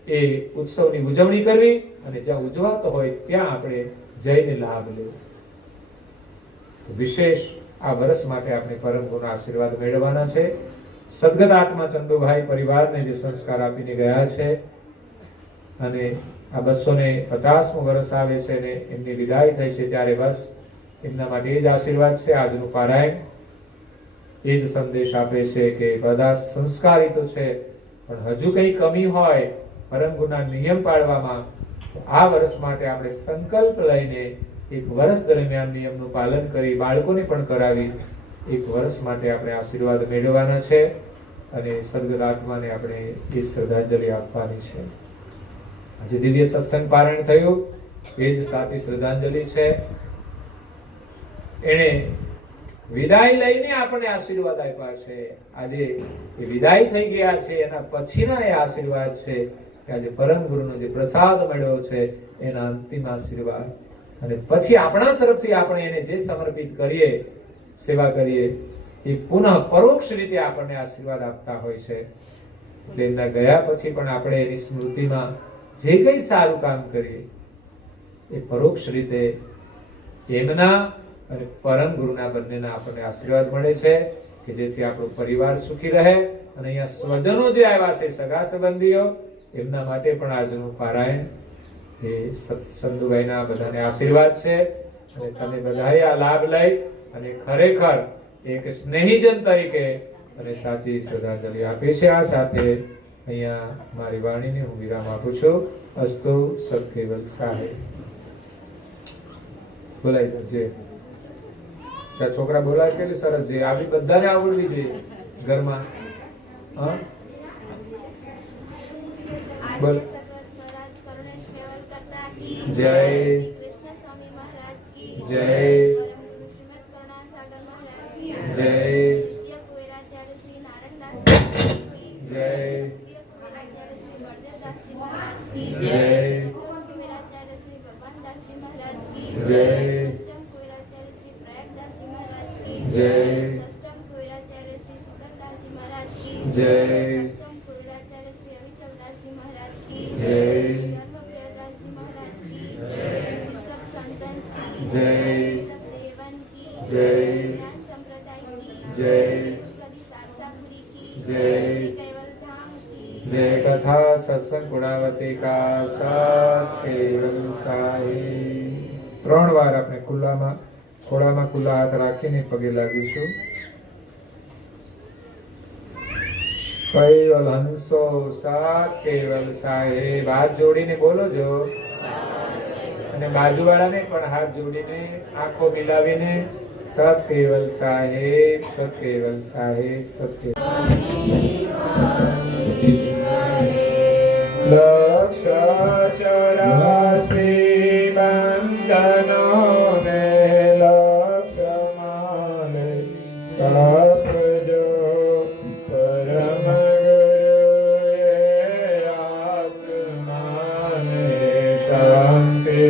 એ ઉત્સવની ઉજવણી કરવી અને જ્યાં ઉજવાતો હોય ત્યાં આપણે જઈને લાભ લેવો. વિશેષ આ વર્ષ માટે આપણે પરમ ગુરુના આશીર્વાદ મેળવવાના છે. સદગત આત્મા ચંદુભાઈ પરિવારને જે સંસ્કાર આપીને ગયા છે અને આ 250મું વર્ષ આવે છે અને એમની વિદાય થઈ છે, ત્યારે બસ એમના માટે એ જ આશીર્વાદ છે. આજનું પારાયણ એ જ સંદેશ આપે છે કે બધા સંસ્કારી તો છે, પણ હજુ કંઈ કમી હોય પરમ ગુરુના નિયમ પાળવામાં, આ વર્ષ માટે આપણે સંકલ્પ લઈને એક વર્ષ દરમિયાન નિયમનું પાલન કરી બાળકોને પણ કરાવી એક વર્ષ માટે આપણે આશીર્વાદ મેળવવાના છે અને સદગત આત્માને આપણે એ શ્રદ્ધાંજલિ આપવાની છે. આજે દિવ્ય સત્સંગ પારાયણ થયું, એ જ સાચી શ્રદ્ધાંજલિ છે. એને વિદાય લઈને આપણને આશીર્વાદ આપ્યા છે. આજે એ વિદાય થઈ ગયા છે, એના પછીના એ આશીર્વાદ છે કે આજે પરમ ગુરુનો જે પ્રસાદ મળ્યો છે એના અંતિમ આશીર્વાદ. અને પછી આપણા તરફથી આપણે એને જે સમર્પિત કરીએ, સેવા કરીએ, એ પુનઃ પરોક્ષ રીતે આપણને આશીર્વાદ આપતા હોય છે. એટલે એમના ગયા પછી પણ આપણે એની સ્મૃતિમાં જે કંઈ સારું કામ કરીએ એ પરોક્ષ રીતે એમના અને પરમ ગુરુના બંનેના આપણને આશીર્વાદ મળે છે કે જેથી આપણો પરિવાર સુખી રહે. અને અહીંયા સ્વજનો જે આવ્યા છે, સગા સંબંધીઓ, એમના માટે પણ આજનું પારાયણ એ સંધુભાઈના બધાને આશીર્વાદ છે. અને તમે બધાએ આ લાભ લઈ અને ખરેખર એક સ્નેહીજન તરીકે અને સાચી શ્રદ્ધાંજલિ આપી છે. આ સાથે અહીંયા મારી વાણીને હું વિરામ આપું છું. અસ્તુ સત્કેવલ સાહેબ. બોલાઈ જશે. છોકરા બોલાય કેટલી સરસ છે. આવી બધાને આવડવી જોઈએ ઘરમાં. હા બોલ. જય જય જય जय कथा सत्संग गुणावती का साथ केवल साई. 3 વાર આપણે ખુલ્લામાં ખોળામાં ખુલ્લા હાથ રાખીને પગે લાગીશું. કૈવલ હંસો સાથ કેવલ સાહેબ. હાથ જોડીને બોલો જો, અને બાજુવાળાને પણ હાથ જોડીને આંખો મિલાવીને સત કેવલ સાહેબ, સત કેવલ સાહેબ, સત લક્ષ 84 બંધનો ને લક્ષ માને કળપજો પરમ ગુરુએ આત્માને શાંતિ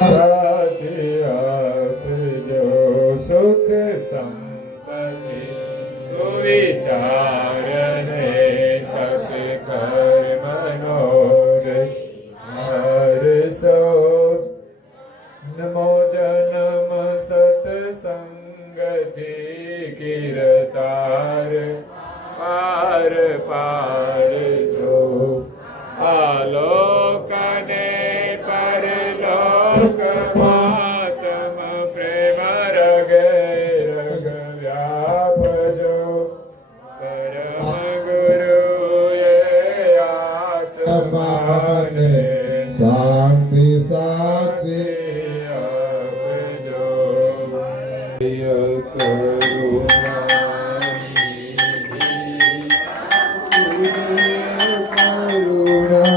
સાચી આપજો. સુખ સંપત્તિ સુવિચારને સત કર્મનો હરસો. નમો જન્મ સત્સંગથી કીર્તાર પાર પાડજો. આલોકને પરલોકમાં તમ પ્રેમ રગે રગ વ્યાપજો. પરમ ગુરુએ આત્માને શાંતિ સાચી આપજો. કરુણાનિધિ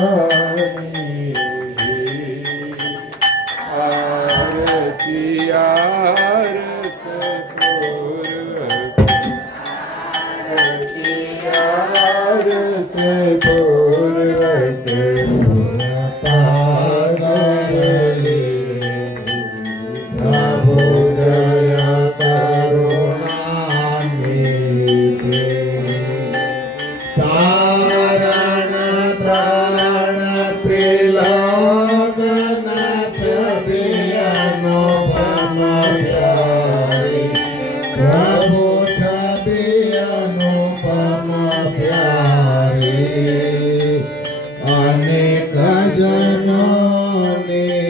જનોની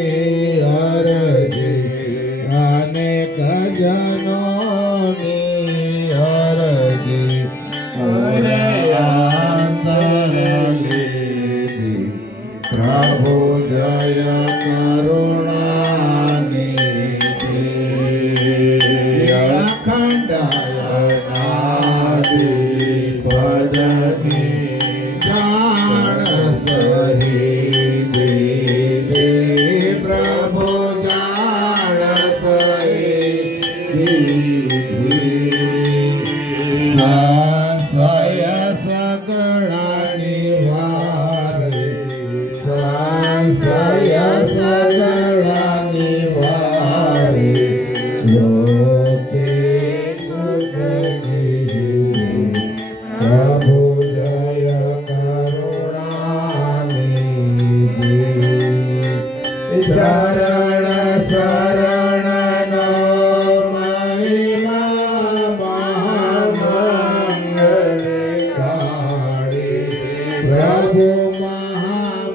અરજી, અનેક જનોની અરજી, અરે અંતર લીધી પ્રભુ જય કરુણાની અખંડાયનાદી ભજની જાણ સહી દેવી પ્રભુ જાણ સહી સંશય સગળાની વારી, સંશય સગળાની વારી, લોકે સુખજી પ્રભુ જય કરુણાની શરણ શરણનો મહિમા મહામંગલકારી, પ્રભુ મહામંગલકારી.